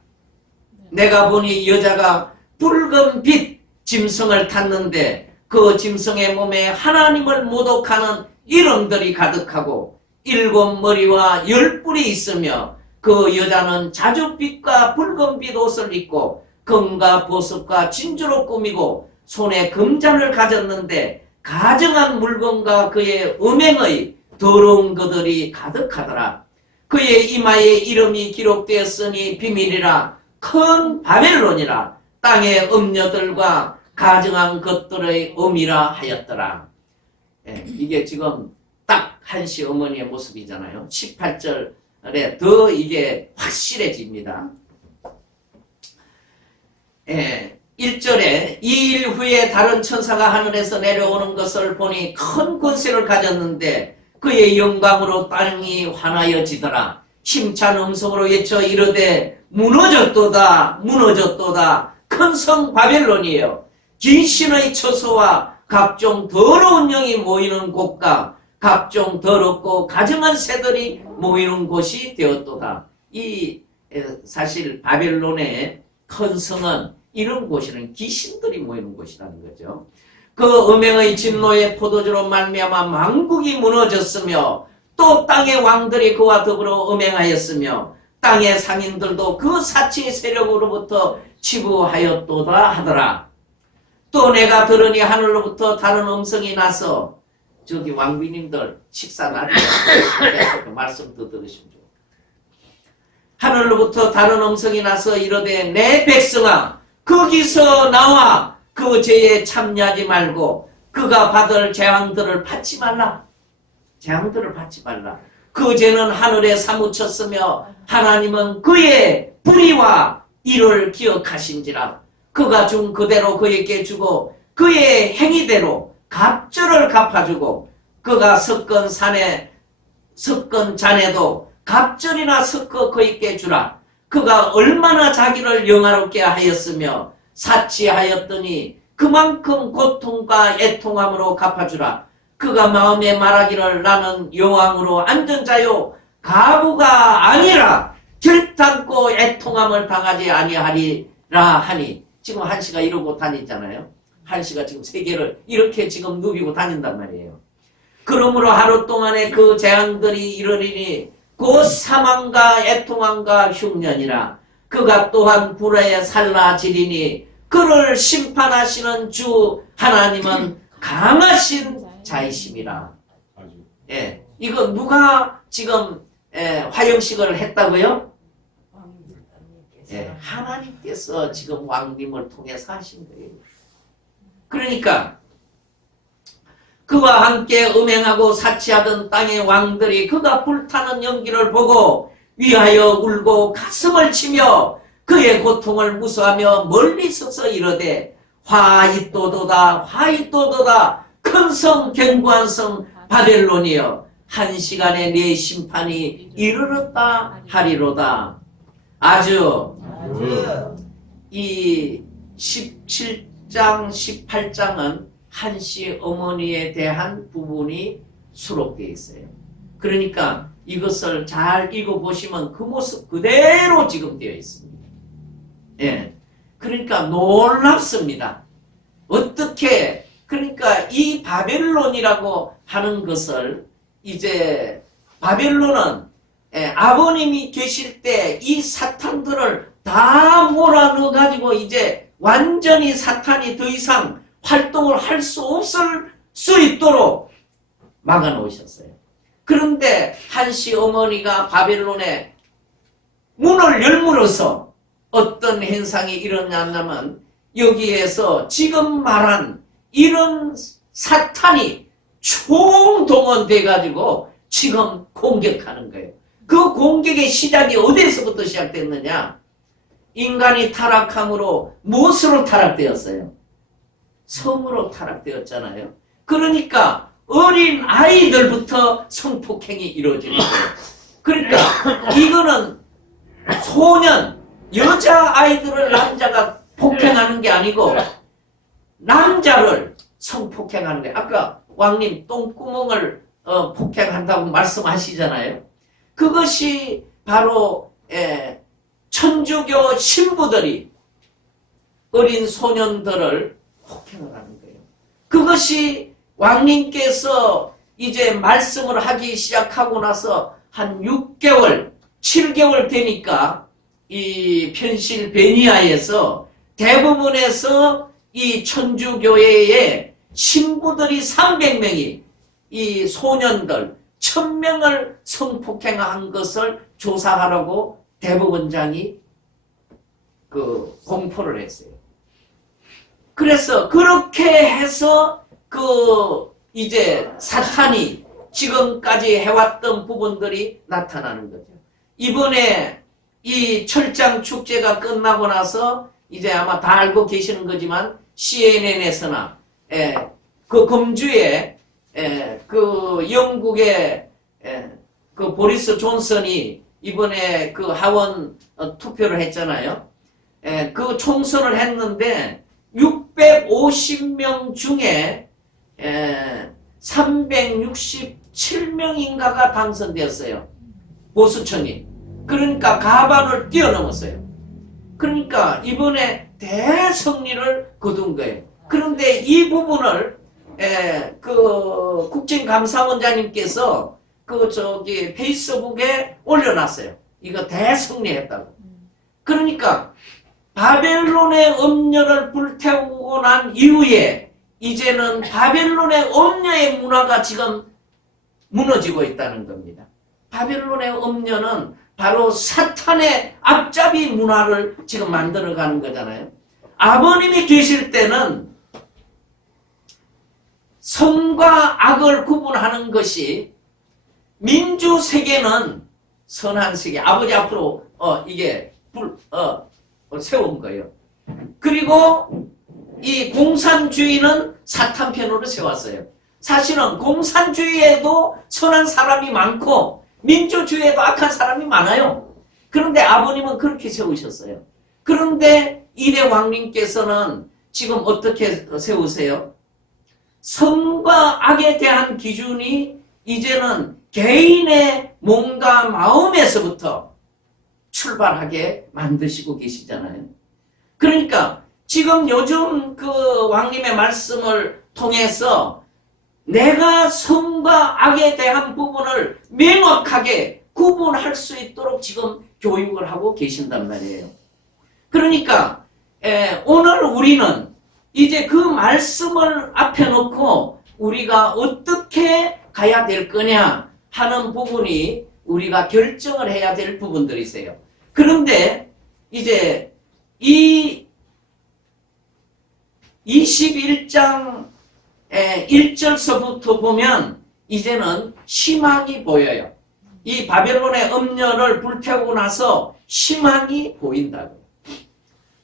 내가 보니 여자가 붉은 빛 짐승을 탔는데 그 짐승의 몸에 하나님을 모독하는 이름들이 가득하고 7 머리와 10 뿔이 있으며 그 여자는 자줏빛과 붉은빛 옷을 입고 금과 보석과 진주로 꾸미고 손에 금잔을 가졌는데 가증한 물건과 그의 음행의 더러운 것들이 가득하더라. 그의 이마에 이름이 기록되었으니 비밀이라 큰 바벨론이라 땅의 음녀들과 가증한 것들의 음이라 하였더라. 예, 이게 지금 딱 한시 어머니의 모습이잖아요. 18절에 더 이게 확실해집니다. 예, 1절에 2일 후에 다른 천사가 하늘에서 내려오는 것을 보니 큰 권세를 가졌는데 그의 영광으로 땅이 환하여지더라. 힘찬 음성으로 외쳐 이르되 무너졌도다 무너졌도다 큰 성 바벨론이에요. 귀신의 처소와 각종 더러운 영이 모이는 곳과 각종 더럽고 가증한 새들이 모이는 곳이 되었도다. 이 사실 바벨론의 큰 성은 이런 곳이는 귀신들이 모이는 곳이라는 거죠. 그 음행의 진노의 포도주로 말미암아 만국이 무너졌으며 또 땅의 왕들이 그와 더불어 음행하였으며 땅의 상인들도 그 사치 세력으로부터 치부하였도다 하더라. 또 내가 들으니 하늘로부터 다른 음성이 나서 저기 왕비님들 식사 나중에 말씀 더 들으시면 좋아요. 하늘로부터 다른 음성이 나서 이르되 내 백성아 거기서 나와 그 죄에 참여하지 말고 그가 받을 재앙들을 받지 말라. 재앙들을 받지 말라. 그 죄는 하늘에 사무쳤으며 하나님은 그의 불의와 이를 기억하신지라. 그가 준 그대로 그에게 주고 그의 행위대로 갑절을 갚아주고 그가 섞은 산에 섞은 잔에도 갑절이나 섞어 그에게 주라. 그가 얼마나 자기를 영화롭게 하였으며 사치하였더니 그만큼 고통과 애통함으로 갚아주라. 그가 마음에 말하기를 나는 여왕으로 앉은 자요 가부가 아니라 결단코 애통함을 당하지 아니하리라 하니. 지금 한시가 이러고 다니잖아요. 한시가 지금 세계를 이렇게 지금 누비고 다닌단 말이에요. 그러므로 하루 동안에 그 재앙들이 이르리니 곧 사망과 애통함과 흉년이라. 그가 또한 불에 살라지리니 그를 심판하시는 주 하나님은 강하신 자이심이라. 예, 이거 누가 지금 화영식을 했다고요? 예, 하나님께서 지금 왕님을 통해서 하신 거예요. 그러니까 그와 함께 음행하고 사치하던 땅의 왕들이 그가 불타는 연기를 보고 위하여 울고 가슴을 치며 그의 고통을 무서워하며 멀리 서서 이르되 화 있도도다 화 있도도다 큰 성 견고한 성 바벨론이여 한 시간에 네 심판이 이르렀다 하리로다. 아주 이 17장 18장은 한시 어머니에 대한 부분이 수록되어 있어요. 그러니까 이것을 잘 읽어보시면 그 모습 그대로 지금 되어 있습니다. 예. 그러니까 놀랍습니다. 어떻게, 그러니까 이 바벨론이라고 하는 것을 이제 바벨론은 아버님이 계실 때 이 사탄들을 다 몰아넣어가지고 이제 완전히 사탄이 더 이상 활동을 할 수 없을 수 있도록 막아놓으셨어요. 그런데 한시 어머니가 바벨론에 문을 열므로써 어떤 현상이 일어났냐면 여기에서 지금 말한 이런 사탄이 총동원돼 가지고 지금 공격하는 거예요. 그 공격의 시작이 어디서부터 시작됐느냐? 인간이 타락함으로 무엇으로 타락되었어요? 성으로 타락되었잖아요. 그러니까 어린 아이들부터 성폭행이 이루어지는 거예요. 그러니까 이거는 소년, 여자 아이들을 남자가 폭행하는 게 아니고 남자를 성폭행하는 거예요. 아까 왕님 똥구멍을 폭행한다고 말씀하시잖아요. 그것이 바로 천주교 신부들이 어린 소년들을 폭행을 하는 거예요. 그것이 왕님께서 이제 말씀을 하기 시작하고 나서 한 6개월, 7개월 되니까 이 펜실베니아에서 대부분에서 이 천주교회의 신부들이 300명이 이 소년들 1000명을 성폭행한 것을 조사하라고 대법원장이 그 공포를 했어요. 그래서 그렇게 해서 이제 사탄이 지금까지 해왔던 부분들이 나타나는 거죠. 이번에 이 철장 축제가 끝나고 나서 이제 아마 다 알고 계시는 거지만 CNN에서나 그 금주에 그 영국의 그 보리스 존슨이 이번에 그 하원 투표를 했잖아요. 그 총선을 했는데 650명 중에 367명인가가 당선되었어요. 보수층이. 그러니까 가반을 뛰어넘었어요. 그러니까 이번에 대승리를 거둔 거예요. 그런데 이 부분을 그 국정감사원장님께서 페이스북에 올려놨어요. 이거 대승리했다고. 그러니까 바벨론의 음녀를 불태우고 난 이후에 이제는 바벨론의 음녀의 문화가 지금 무너지고 있다는 겁니다. 바벨론의 음녀는 바로 사탄의 앞잡이 문화를 지금 만들어가는 거잖아요. 아버님이 계실 때는 선과 악을 구분하는 것이 민주세계는 선한 세계, 아버지 앞으로 이게 세운 거예요. 그리고 이 공산주의는 사탄 편으로 세웠어요. 사실은 공산주의에도 선한 사람이 많고 민주주의에도 악한 사람이 많아요. 그런데 아버님은 그렇게 세우셨어요. 그런데 이대 왕님께서는 지금 어떻게 세우세요? 선과 악에 대한 기준이 이제는 개인의 몸과 마음에서부터 출발하게 만드시고 계시잖아요. 그러니까 지금 요즘 그 왕님의 말씀을 통해서 내가 선과 악에 대한 부분을 명확하게 구분할 수 있도록 지금 교육을 하고 계신단 말이에요. 그러니까 오늘 우리는 이제 그 말씀을 앞에 놓고 우리가 어떻게 가야 될 거냐 하는 부분이 우리가 결정을 해야 될 부분들이 있어요. 그런데 이제 이 21장 1절서부터 보면 이제는 희망이 보여요. 이 바벨론의 음녀를 불태우고 나서 희망이 보인다고.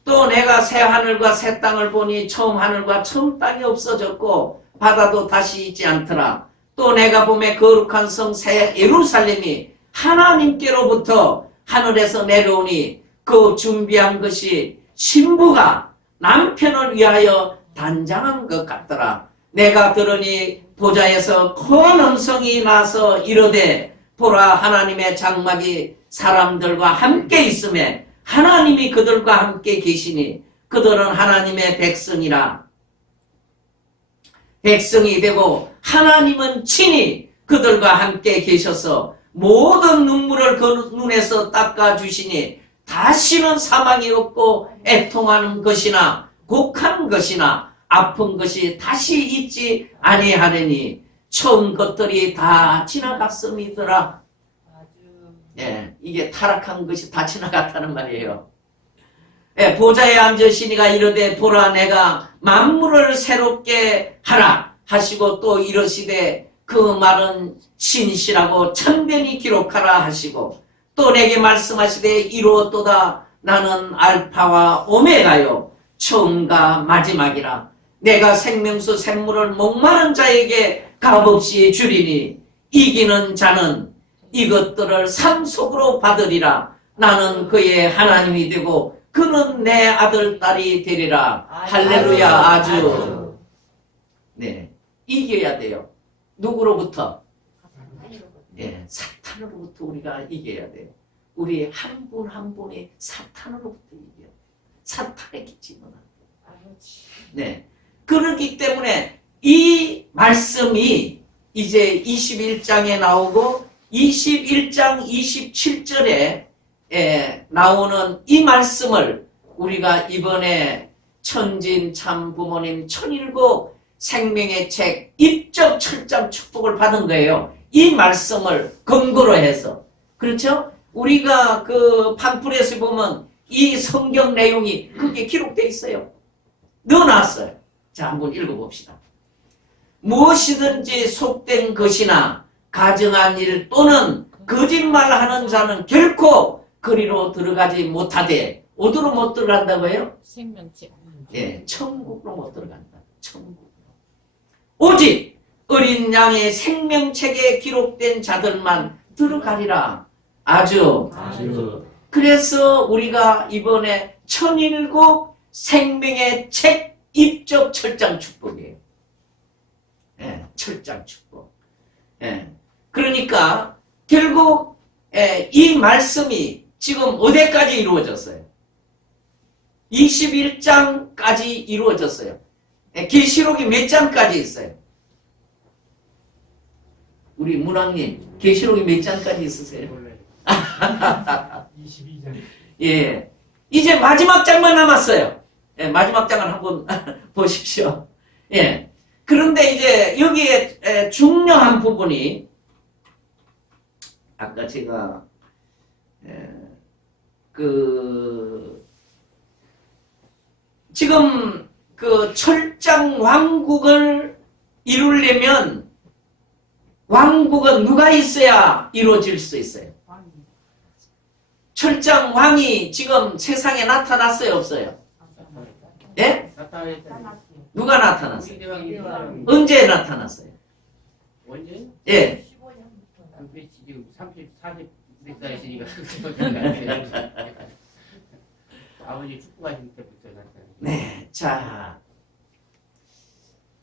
또 내가 새 하늘과 새 땅을 보니 처음 하늘과 처음 땅이 없어졌고 바다도 다시 있지 않더라. 또 내가 보매 거룩한 성 새 예루살렘이 하나님께로부터 하늘에서 내려오니 그 준비한 것이 신부가 남편을 위하여 단장한 것 같더라. 내가 들으니 보좌에서 큰 음성이 나서 이르되 보라 하나님의 장막이 사람들과 함께 있음에 하나님이 그들과 함께 계시니 그들은 하나님의 백성이 되고 하나님은 친히 그들과 함께 계셔서 모든 눈물을 그 눈에서 닦아주시니 다시는 사망이 없고 애통하는 것이나 곡하는 것이나 아픈 것이 다시 있지 아니하리니 처음 것들이 다 지나갔음이더라. 이게 타락한 것이 다 지나갔다는 말이에요. 보좌에 앉으시니가 이르되 보라 내가 만물을 새롭게 하라 하시고 또 이르시되 그 말은 신실하고 참되니 기록하라 하시고 또 내게 말씀하시되 이루었도다 나는 알파와 오메가요 처음과 마지막이라. 내가 생명수 샘물을 목마른 자에게 값없이 주리니 이기는 자는 이것들을 상속으로 받으리라. 나는 그의 하나님이 되고 그는 내 아들 딸이 되리라. 할렐루야. 아주 네, 이겨야 돼요. 누구로부터? 사탄으로부터 우리가 이겨야 돼요. 우리 한 분 한 분이 사탄으로부터 이겨요. 사탄의 기침은 안 돼요. 네. 그렇기 때문에 이 말씀이 이제 21장에 나오고 21장 27절에 나오는 이 말씀을 우리가 이번에 천진 참 부모님 1007 생명의 책 입적 철장 축복을 받은 거예요. 이 말씀을 근거로 해서. 그렇죠? 우리가 그 팜플렛에 보면 이 성경 내용이 그게 기록되어 있어요. 넣어놨어요. 자, 한번 읽어봅시다. 무엇이든지 속된 것이나 가정한 일 또는 거짓말하는 자는 결코 그리로 들어가지 못하되 어디로 못 들어간다고요? 생명책. 예, 천국으로 못 들어간다. 천국으로. 오직 어린 양의 생명책에 기록된 자들만 들어가리라. 아주. 그래서 우리가 이번에 1007 생명의 책 입적 철장 축복이에요. 예, 철장 축복. 예. 그러니까 결국 이 말씀이 지금 어디까지 이루어졌어요? 21장까지 이루어졌어요. 계시록이 몇 장까지 있어요? 우리 문학님, 계시록이 몇 장까지 있으세요? 22장. 예. 이제 마지막 장만 남았어요. 예, 마지막 장을 한번 보십시오. 예. 그런데 이제 여기에 중요한 부분이 아까 제가 지금 그 철장 왕국을 이루려면 왕국은 누가 있어야 이루어질 수 있어요? 철장 왕이 지금 세상에 나타났어요, 없어요? 예? 누가 나타났어요? 언제 나타났어요? 언제? 예. 지금 30, 40몇 살이시니까 아버지 축구하실 때부터 나타났어요. 네, 자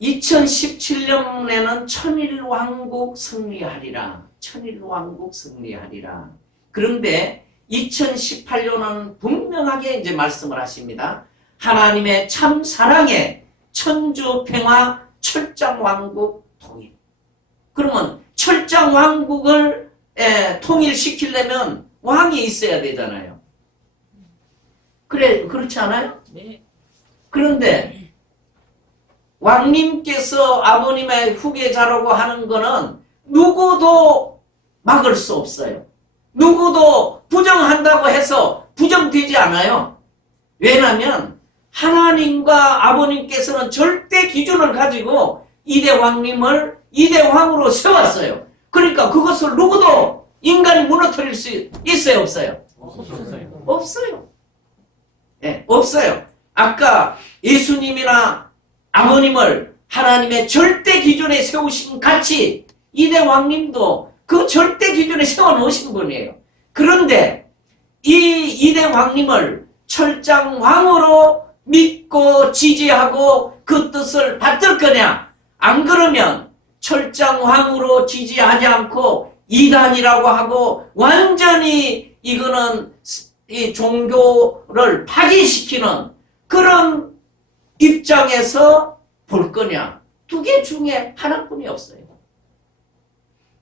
2017년에는 천일왕국 승리하리라. 천일왕국 승리하리라. 그런데 2018년은 분명하게 이제 말씀을 하십니다. 하나님의 참 사랑의 천주 평화 철장 왕국 통일. 그러면 철장 왕국을 통일시키려면 왕이 있어야 되잖아요. 그렇지 않아요? 네. 그런데 왕님께서 아버님의 후계자라고 하는 거는 누구도 막을 수 없어요. 누구도 부정한다고 해서 부정되지 않아요. 왜냐하면 하나님과 아버님께서는 절대 기준을 가지고 이대 왕님을 이대 왕으로 세웠어요. 그러니까 그것을 누구도 인간이 무너뜨릴 수 있어요, 없어요? 없었어요. 없어요. 네, 없어요. 아까 예수님이나 아버님을 하나님의 절대 기준에 세우신 같이 이대 왕님도 그 절대 기준에 세워놓으신 분이에요. 그런데 이 이대 왕님을 철장 왕으로 믿고 지지하고 그 뜻을 받들 거냐? 안 그러면 철장 왕으로 지지하지 않고 이단이라고 하고 완전히 이거는 이 종교를 파괴시키는 그런 입장에서 볼 거냐? 두 개 중에 하나뿐이 없어요.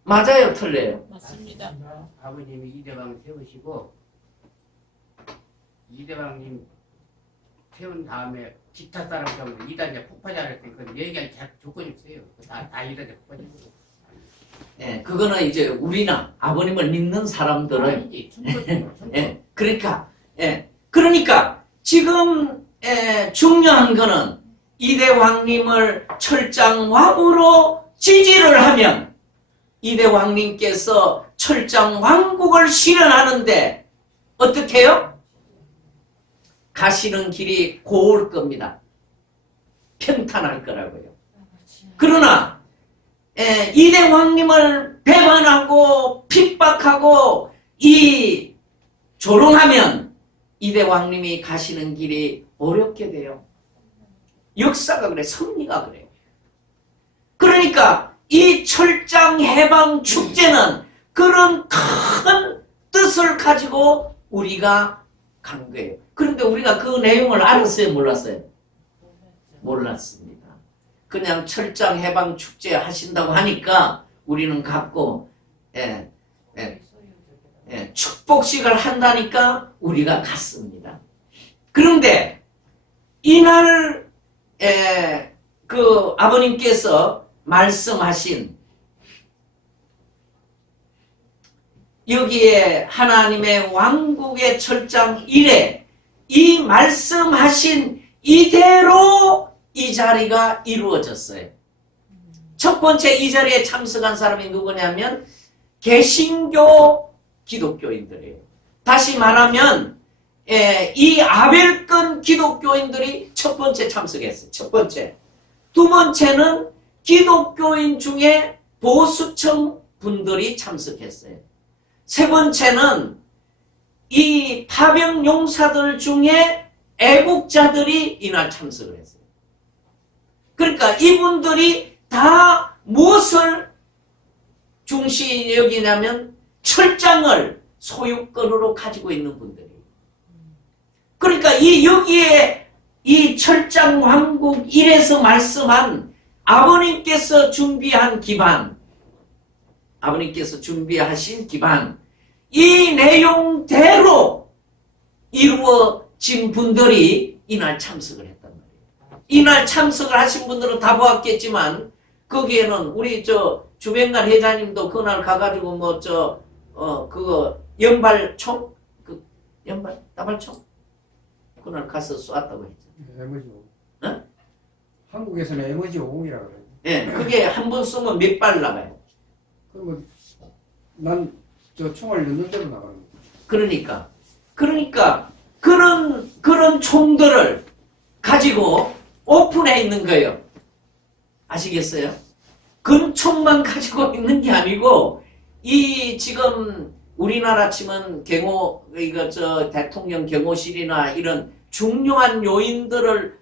맞아요, 틀려요? 맞습니다. 아버님이 이대왕 세우시고 이대왕님 세운 다음에 기타 사람 때문에 이단자 폭파자 할 때 그건 얘기할 조건이 없어요. 다 이단자 폭파자고. 예, 그거는 이제 우리나 아버님을 믿는 사람들은 아니지. 충분히. 예, 그러니까 지금 중요한 거는 이대 왕님을 철장 왕으로 지지를 하면 이대 왕님께서 철장 왕국을 실현하는데 어떻게 해요? 가시는 길이 고울 겁니다. 평탄할 거라고요. 그러나 이대 왕님을 배반하고 핍박하고 조롱하면 이대 왕님이 가시는 길이 어렵게 돼요. 역사가 그래, 섭리가 그래요. 그러니까 이 철장 해방 축제는 그런 큰 뜻을 가지고 우리가 간 거예요. 그런데 우리가 그 내용을 알았어요, 몰랐어요? 몰랐습니다. 그냥 철장 해방 축제 하신다고 하니까 우리는 갔고, 축복식을 한다니까 우리가 갔습니다. 그런데 이날 그 아버님께서 말씀하신 여기에 하나님의 왕국의 철장 1에 이 말씀하신 이대로 이 자리가 이루어졌어요. 첫 번째 이 자리에 참석한 사람이 누구냐면 개신교 기독교인들이에요. 다시 말하면 이 아벨권 기독교인들이 첫 번째 참석했어요. 첫 번째. 두 번째는 기독교인 중에 보수청 분들이 참석했어요. 세 번째는 이 파병 용사들 중에 애국자들이 이날 참석을 했어요. 그러니까 이분들이 다 무엇을 중시 여기냐면 철장을 소유권으로 가지고 있는 분들이에요. 그러니까 여기에 이 철장 왕국 1에서 말씀한 아버님께서 준비한 기반, 아버님께서 준비하신 기반, 이 내용대로 이루어진 분들이 이날 참석을 했단 말이에요. 이날 참석을 하신 분들은 다 보았겠지만 거기에는 우리 주변관 회장님도 그날 가가지고 그거 연발총? 따발총? 그날 가서 쐈다고 했죠. 에머지오. 어? 한국에서는 에머지오이라고 그래요. 예, 그게 한 번 쏘면 몇 발 나가요. 그러면 난 저 총알 넣는 대로 나가는 거야. 그러니까 그런 총들을 가지고 오픈해 있는 거예요. 아시겠어요? 근총만 가지고 있는 게 아니고 이 지금 우리나라 치면 대통령 경호실이나 이런 중요한 요인들을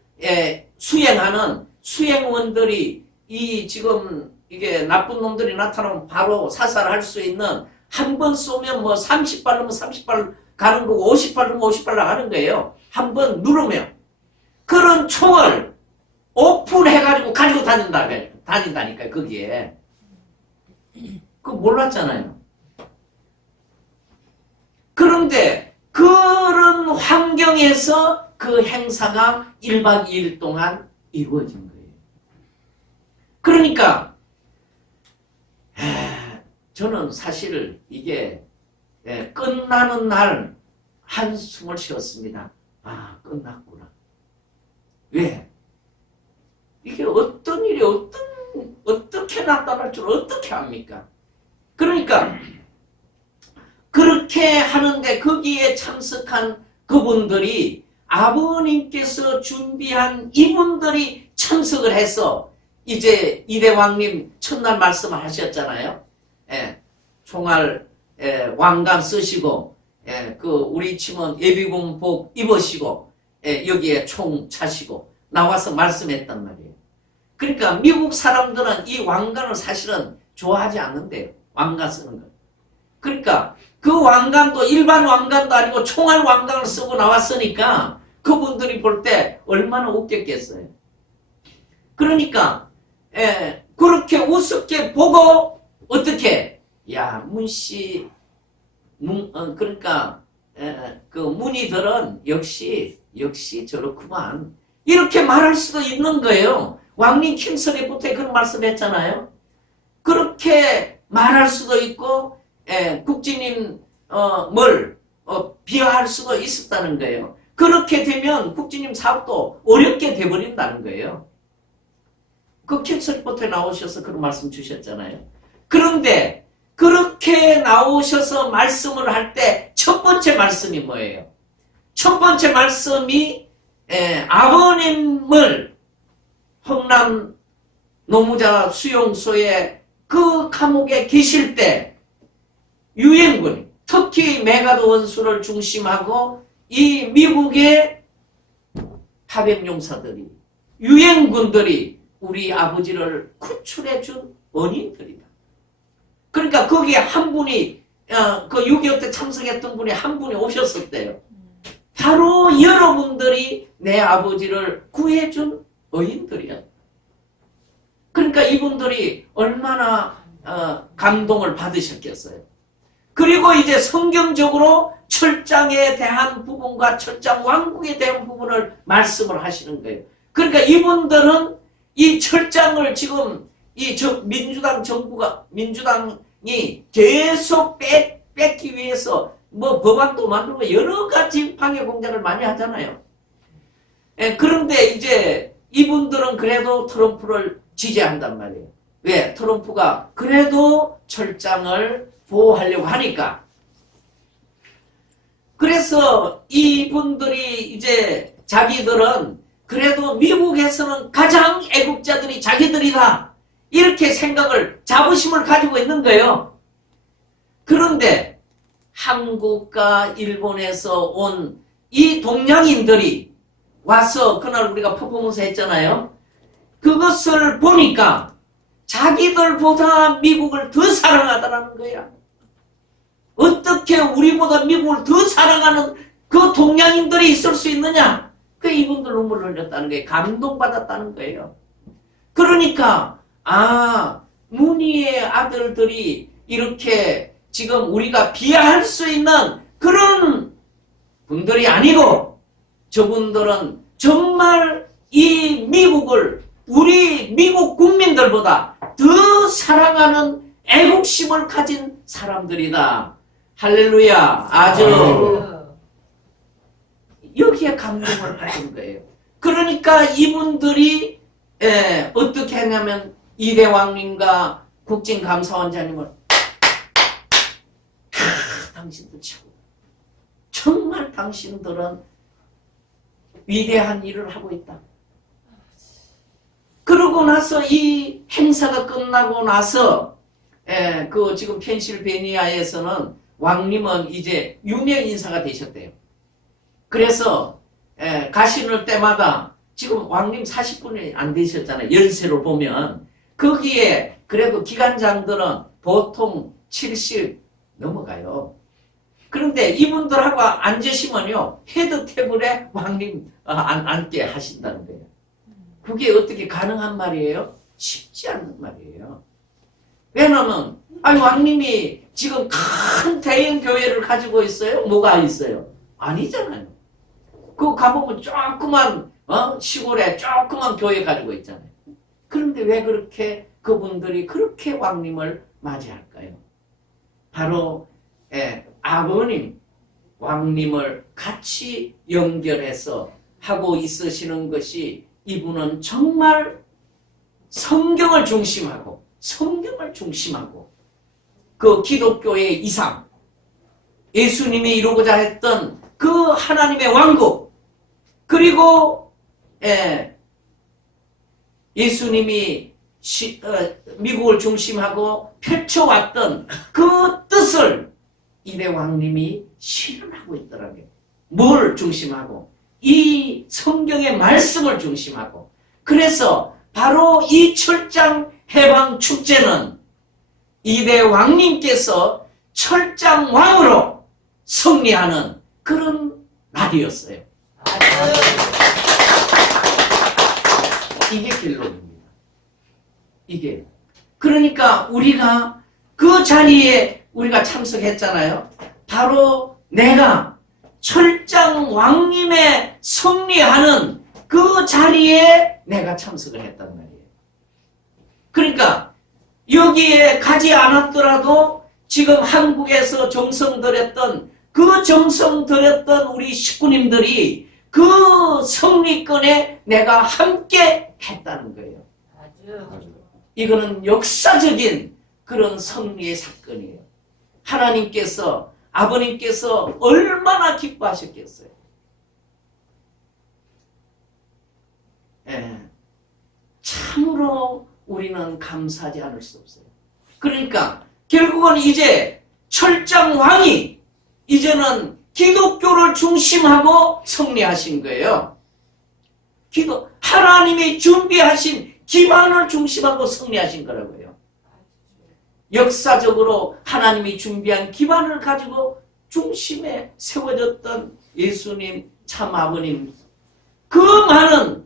수행하는 수행원들이 이 지금 이게 나쁜 놈들이 나타나면 바로 사살할 수 있는 한 번 쏘면 30발로면 30발 가는 거고 50발로면 50발 나가는 거예요. 한 번 누르면. 그런 총을 오픈해가지고 가지고 다닌다니까요, 거기에. 그거 몰랐잖아요. 그런데 그런 환경에서 그 행사가 1박 2일 동안 이루어진 거예요. 그러니까 저는 사실 이게 끝나는 날 한숨을 쉬었습니다. 아, 끝났구나. 왜? 이게 어떤 일이 어떻게 나타날 줄 어떻게 압니까? 그러니까 그렇게 하는데 거기에 참석한 그분들이 아버님께서 준비한 이분들이 참석을 해서 이제 이대왕님 첫날 말씀을 하셨잖아요. 총알 왕관 쓰시고 우리 치면 예비군복 입으시고 여기에 총 차시고 나와서 말씀했단 말이에요. 그러니까 미국 사람들은 이 왕관을 사실은 좋아하지 않는데요. 왕관 쓰는 걸. 그러니까 그 왕관도 일반 왕관도 아니고 총알 왕관을 쓰고 나왔으니까 그분들이 볼 때 얼마나 웃겼겠어요. 그러니까 그렇게 우습게 보고 어떻게 문씨 그러니까 그 문의들은 역시 저렇구만 이렇게 말할 수도 있는 거예요. 왕님 킹스리부터 그런 말씀했잖아요. 그렇게 말할 수도 있고 국진님 비하할 수도 있었다는 거예요. 그렇게 되면 국진님 사업도 어렵게 돼버린다는 거예요. 그 킹스리포트에 나오셔서 그런 말씀 주셨잖아요. 그런데 그렇게 나오셔서 말씀을 할 때 첫 번째 말씀이 뭐예요? 첫 번째 말씀이 아버님을 흥남 노무자 수용소에 그 감옥에 계실 때 유엔군이 특히 메가드 원수를 중심하고 이 미국의 파병용사들이 유엔군들이 우리 아버지를 구출해 준 원인들이다. 그러니까 거기에 한 분이 그 6.25 때 참석했던 분이 한 분이 오셨을 때요. 바로 여러분들이 내 아버지를 구해준 의인들이야. 그러니까 이분들이 얼마나 감동을 받으셨겠어요. 그리고 이제 성경적으로 철장에 대한 부분과 철장 왕국에 대한 부분을 말씀을 하시는 거예요. 그러니까 이분들은 이 철장을 지금 민주당이 계속 뺏기 위해서 법안도 만들고 여러 가지 방해 공작을 많이 하잖아요. 그런데 이제 이분들은 그래도 트럼프를 지지한단 말이에요. 왜? 트럼프가 그래도 철장을 보호하려고 하니까. 그래서 이분들이 이제 자기들은 그래도 미국에서는 가장 애국자들이 자기들이다. 이렇게 생각을, 자부심을 가지고 있는 거예요. 그런데 한국과 일본에서 온 이 동양인들이 와서 그날 우리가 퍼포먼스 했잖아요. 그것을 보니까 자기들보다 미국을 더 사랑하더라는 거야. 어떻게 우리보다 미국을 더 사랑하는 그 동양인들이 있을 수 있느냐? 그 이분들 눈물을 흘렸다는 거예요. 감동받았다는 거예요. 그러니까 문희의 아들들이 이렇게 지금 우리가 비하할 수 있는 그런 분들이 아니고 저분들은 정말 이 미국을 우리 미국 국민들보다 더 사랑하는 애국심을 가진 사람들이다. 할렐루야. 아주 여기에 감동을 받은 거예요. 그러니까 이분들이 어떻게 했냐면 이대왕님과 국진감사원장님을 당신들 참 정말 당신들은 위대한 일을 하고 있다. 그러고 나서 이 행사가 끝나고 나서 그 지금 펜실베니아에서는 왕님은 이제 유명 인사가 되셨대요. 그래서 가시는 때마다 지금 왕님 40분이 안 되셨잖아요. 연세로 보면 거기에 그래도 기관장들은 보통 70 넘어가요. 그런데 이분들하고 앉으시면요 헤드 테이블에 왕님 앉게 하신다는 거예요. 그게 어떻게 가능한 말이에요? 쉽지 않은 말이에요. 왜냐면 왕님이 지금 큰 대형 교회를 가지고 있어요? 뭐가 있어요? 아니잖아요. 그거 가보면 조그만 시골에 조그만 교회 가지고 있잖아요. 그런데 왜 그렇게 그분들이 그렇게 왕님을 맞이할까요? 바로 아버님, 왕님을 같이 연결해서 하고 있으시는 것이 이분은 정말 성경을 중심하고 그 기독교의 이상, 예수님이 이루고자 했던 그 하나님의 왕국, 그리고 예수님이 미국을 중심하고 펼쳐왔던 그 뜻을 이대 왕님이 실현하고 있더라고요. 뭘 중심하고? 이 성경의 말씀을 중심하고. 그래서 바로 이 철장 해방 축제는 이대 왕님께서 철장 왕으로 승리하는 그런 날이었어요. 이게 결론입니다. 이게. 그러니까 우리가 그 자리에 우리가 참석했잖아요. 바로 내가 철장 왕님의 승리하는 그 자리에 내가 참석을 했단 말이에요. 그러니까 여기에 가지 않았더라도 지금 한국에서 정성 들였던 그 정성 들였던 우리 식구님들이 그 승리권에 내가 함께 했다는 거예요. 이거는 역사적인 그런 승리의 사건이에요. 하나님께서, 아버님께서 얼마나 기뻐하셨겠어요. 참으로 우리는 감사하지 않을 수 없어요. 그러니까 결국은 이제 철장 왕이 이제는 기독교를 중심하고 승리하신 거예요. 하나님이 준비하신 기반을 중심하고 승리하신 거라고요. 역사적으로 하나님이 준비한 기반을 가지고 중심에 세워졌던 예수님 참 아버님, 그 많은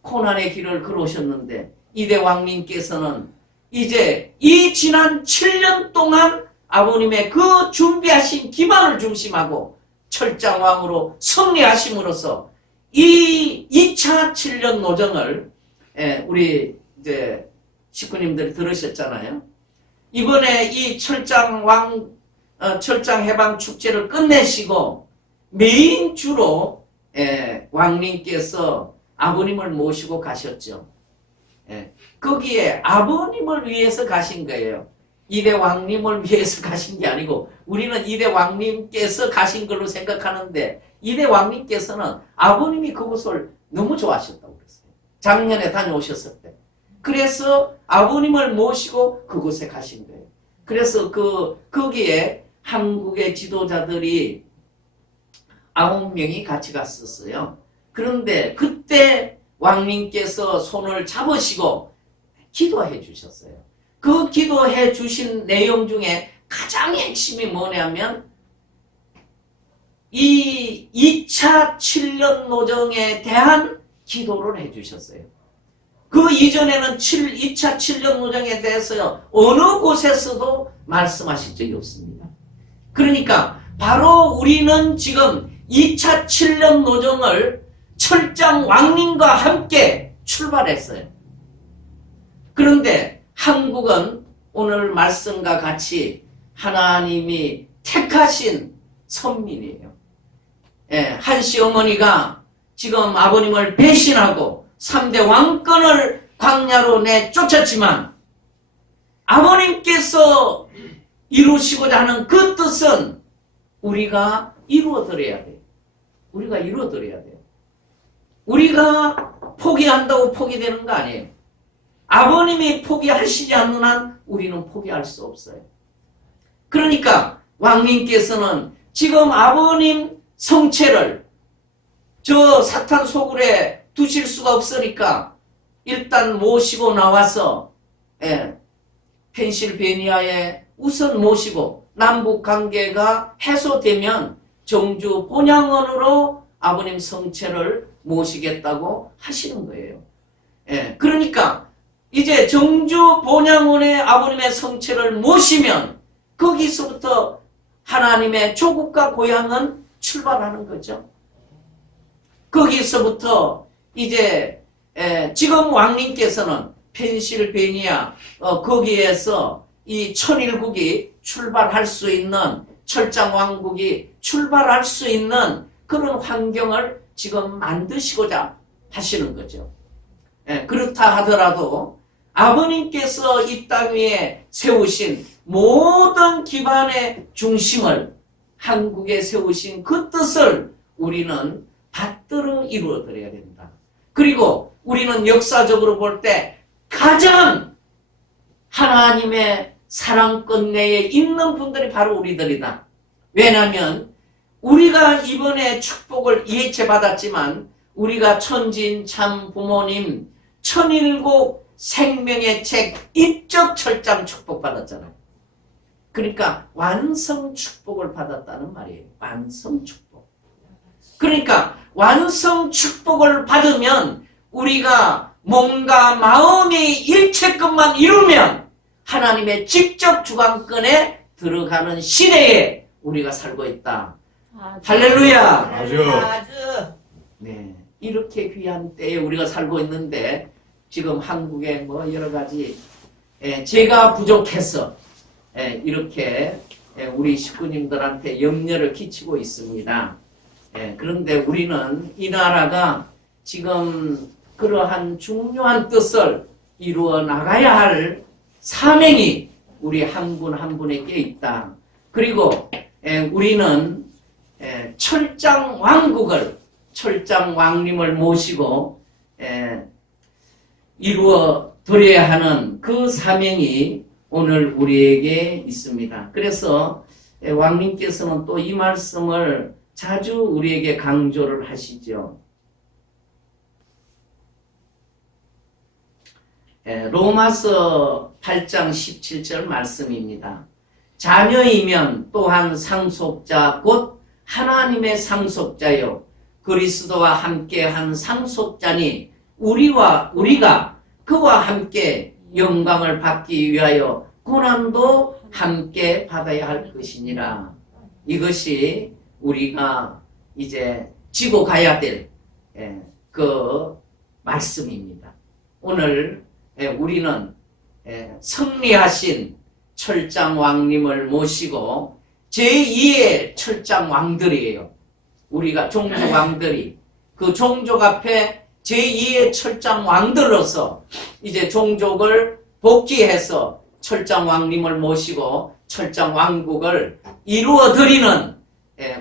고난의 길을 걸어오셨는데 이대 왕님께서는 이제 이 지난 7년 동안 아버님의 그 준비하신 기반을 중심하고 철장왕으로 승리하심으로써 이 2차 7년 노정을 우리 이제 식구님들이 들으셨잖아요. 이번에 이 철장 해방 축제를 끝내시고 메인 주로 왕님께서 아버님을 모시고 가셨죠. 예. 거기에 아버님을 위해서 가신 거예요. 이대 왕님을 위해서 가신 게 아니고 우리는 이대 왕님께서 가신 걸로 생각하는데 이대 왕님께서는 아버님이 그곳을 너무 좋아하셨다고 그랬어요. 작년에 다녀오셨을 때. 그래서 아버님을 모시고 그곳에 가신 거예요. 그래서 거기에 한국의 지도자들이 9명이 같이 갔었어요. 그런데 그때 왕님께서 손을 잡으시고 기도해 주셨어요. 그 기도해 주신 내용 중에 가장 핵심이 뭐냐면 이 2차 7년 노정에 대한 기도를 해 주셨어요. 그 이전에는 2차 7년 노정에 대해서 어느 곳에서도 말씀하신 적이 없습니다. 그러니까 바로 우리는 지금 2차 7년 노정을 철장 왕님과 함께 출발했어요. 그런데 한국은 오늘 말씀과 같이 하나님이 택하신 선민이에요. 예, 한씨 어머니가 지금 아버님을 배신하고 3대 왕권을 광야로 내쫓았지만 아버님께서 이루시고자 하는 그 뜻은 우리가 이루어드려야 돼요. 우리가 이루어드려야 돼요. 우리가 포기한다고 포기되는 거 아니에요. 아버님이 포기하시지 않는 한 우리는 포기할 수 없어요. 그러니까 왕님께서는 지금 아버님 성체를 저 사탄 소굴에 두실 수가 없으니까 일단 모시고 나와서 펜실베니아에 우선 모시고 남북 관계가 해소되면 정주 본향원으로 아버님 성체를 모시겠다고 하시는 거예요. 그러니까 이제 정주 본향원에 아버님의 성체를 모시면 거기서부터 하나님의 조국과 고향은 출발하는 거죠. 거기서부터 이제 지금 왕님께서는 펜실베니아 거기에서 이 천일국이 출발할 수 있는 철장 왕국이 출발할 수 있는 그런 환경을 지금 만드시고자 하시는 거죠. 그렇다 하더라도 아버님께서 이 땅 위에 세우신 모든 기반의 중심을 한국에 세우신 그 뜻을 우리는 받들어 이루어드려야 된다. 그리고 우리는 역사적으로 볼 때 가장 하나님의 사랑권 내에 있는 분들이 바로 우리들이다. 왜냐하면 우리가 이번에 축복을 이해체 받았지만 우리가 천진 참 부모님 1007 생명의 책 입적 철장 축복 받았잖아요. 그러니까 완성 축복을 받았다는 말이에요. 완성 축복. 그러니까 완성 축복을 받으면 우리가 몸과 마음이 일체것만 이루면 하나님의 직접 주관권에 들어가는 시대에 우리가 살고 있다. 할렐루야. 아주. 네, 이렇게 귀한 때에 우리가 살고 있는데 지금 한국에 뭐 여러 가지 제가 부족해서 이렇게 우리 식구님들한테 염려를 끼치고 있습니다. 그런데 우리는 이 나라가 지금 그러한 중요한 뜻을 이루어 나가야 할 사명이 우리 한 분 한 분에게 있다. 그리고 우리는 철장 왕국을 철장 왕님을 모시고 이루어 드려야 하는 그 사명이 오늘 우리에게 있습니다. 그래서 왕님께서는 또 이 말씀을 자주 우리에게 강조를 하시죠. 로마서 8장 17절 말씀입니다. 자녀이면 또한 상속자 곧 하나님의 상속자요 그리스도와 함께한 상속자니 우리가 그와 함께 영광을 받기 위하여 고난도 함께 받아야 할 것이니라. 이것이 우리가 이제 지고 가야 될 그 말씀입니다. 오늘 우리는 승리하신 철장 왕님을 모시고 제2의 철장 왕들이에요. 우리가 종족 왕들이 그 종족 앞에 제2의 철장 왕들로서 이제 종족을 복귀해서 철장 왕님을 모시고 철장 왕국을 이루어 드리는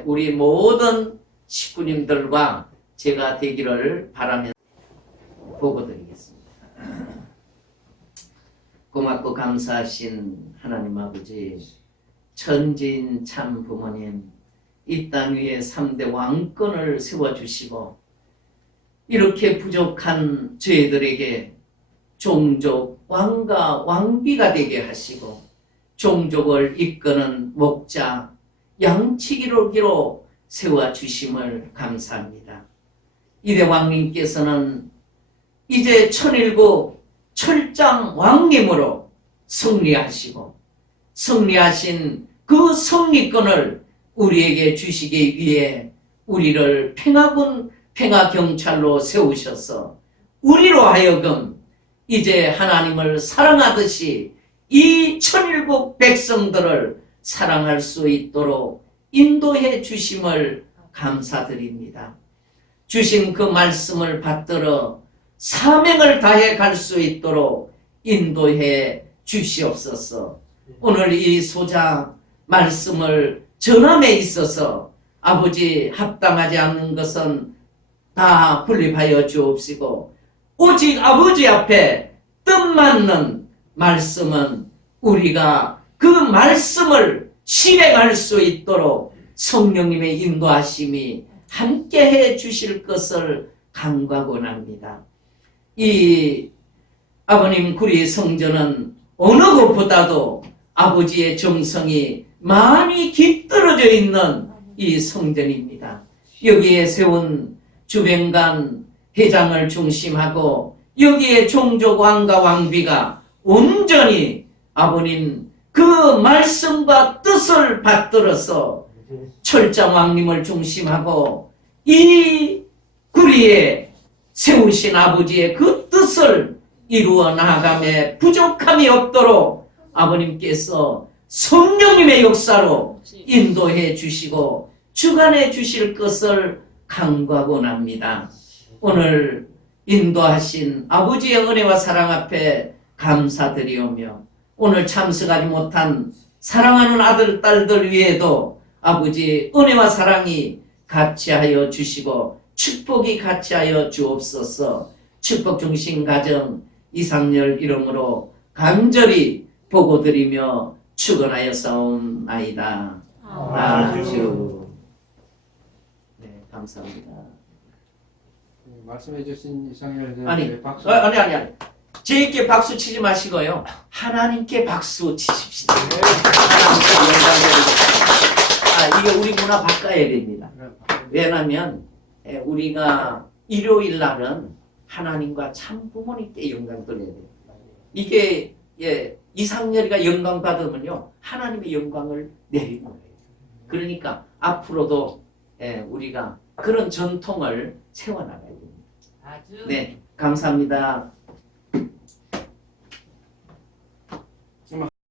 우리 모든 식구님들과 제가 되기를 바라면서 보고드리겠습니다. 고맙고 감사하신 하나님 아버지, 천지인 참 부모님, 이 땅 위에 3대 왕권을 세워주시고 이렇게 부족한 저희들에게 종족 왕과 왕비가 되게 하시고 종족을 이끄는 목자 양치기로 세워주심을 감사합니다. 이대 왕님께서는 이제 1007 철장 왕님으로 승리하시고 승리하신 그 승리권을 우리에게 주시기 위해 우리를 평화군 평화경찰로 세우셔서 우리로 하여금 이제 하나님을 사랑하듯이 이 1007 백성들을 사랑할 수 있도록 인도해 주심을 감사드립니다. 주신 그 말씀을 받들어 사명을 다해 갈 수 있도록 인도해 주시옵소서. 오늘 이 소자 말씀을 전함에 있어서 아버지 합당하지 않는 것은 다 분립하여 주옵시고 오직 아버지 앞에 뜻맞는 말씀은 우리가 그 말씀을 실행할 수 있도록 성령님의 인도하심이 함께해 주실 것을 간구하곤 합니다. 이 아버님 구리 성전은 어느 것보다도 아버지의 정성이 많이 깃들어져 있는 이 성전입니다. 여기에 세운 주변관 회장을 중심하고 여기에 종족 왕과 왕비가 온전히 아버님 그 말씀과 뜻을 받들어서 철장 왕님을 중심하고 이 구리에 세우신 아버지의 그 뜻을 이루어 나아감에 부족함이 없도록 아버님께서 성령님의 역사로 인도해 주시고 주관해 주실 것을 간구하곤 합니다. 오늘 인도하신 아버지의 은혜와 사랑 앞에 감사드리오며 오늘 참석하지 못한 사랑하는 아들, 딸들 위에도 아버지 은혜와 사랑이 같이하여 주시고 축복이 같이하여 주옵소서. 축복중심 가정 이상열 이름으로 간절히 보고드리며 축원하여 싸움나이다. 아주 네, 감사합니다. 말씀해 주신 이상열 아니, 선생님께 박수. 아니. 제게 박수 치지 마시고요. 하나님께 박수 치십시오. 이게 우리 문화 바꿔야 됩니다. 왜냐하면 우리가 일요일 날은 하나님과 참 부모님께 영광 돌려야 돼요. 이게 이상열이가 영광 받으면요 하나님의 영광을 내리는 거예요. 그러니까 앞으로도 우리가 그런 전통을 세워나가야 됩니다. 네, 감사합니다.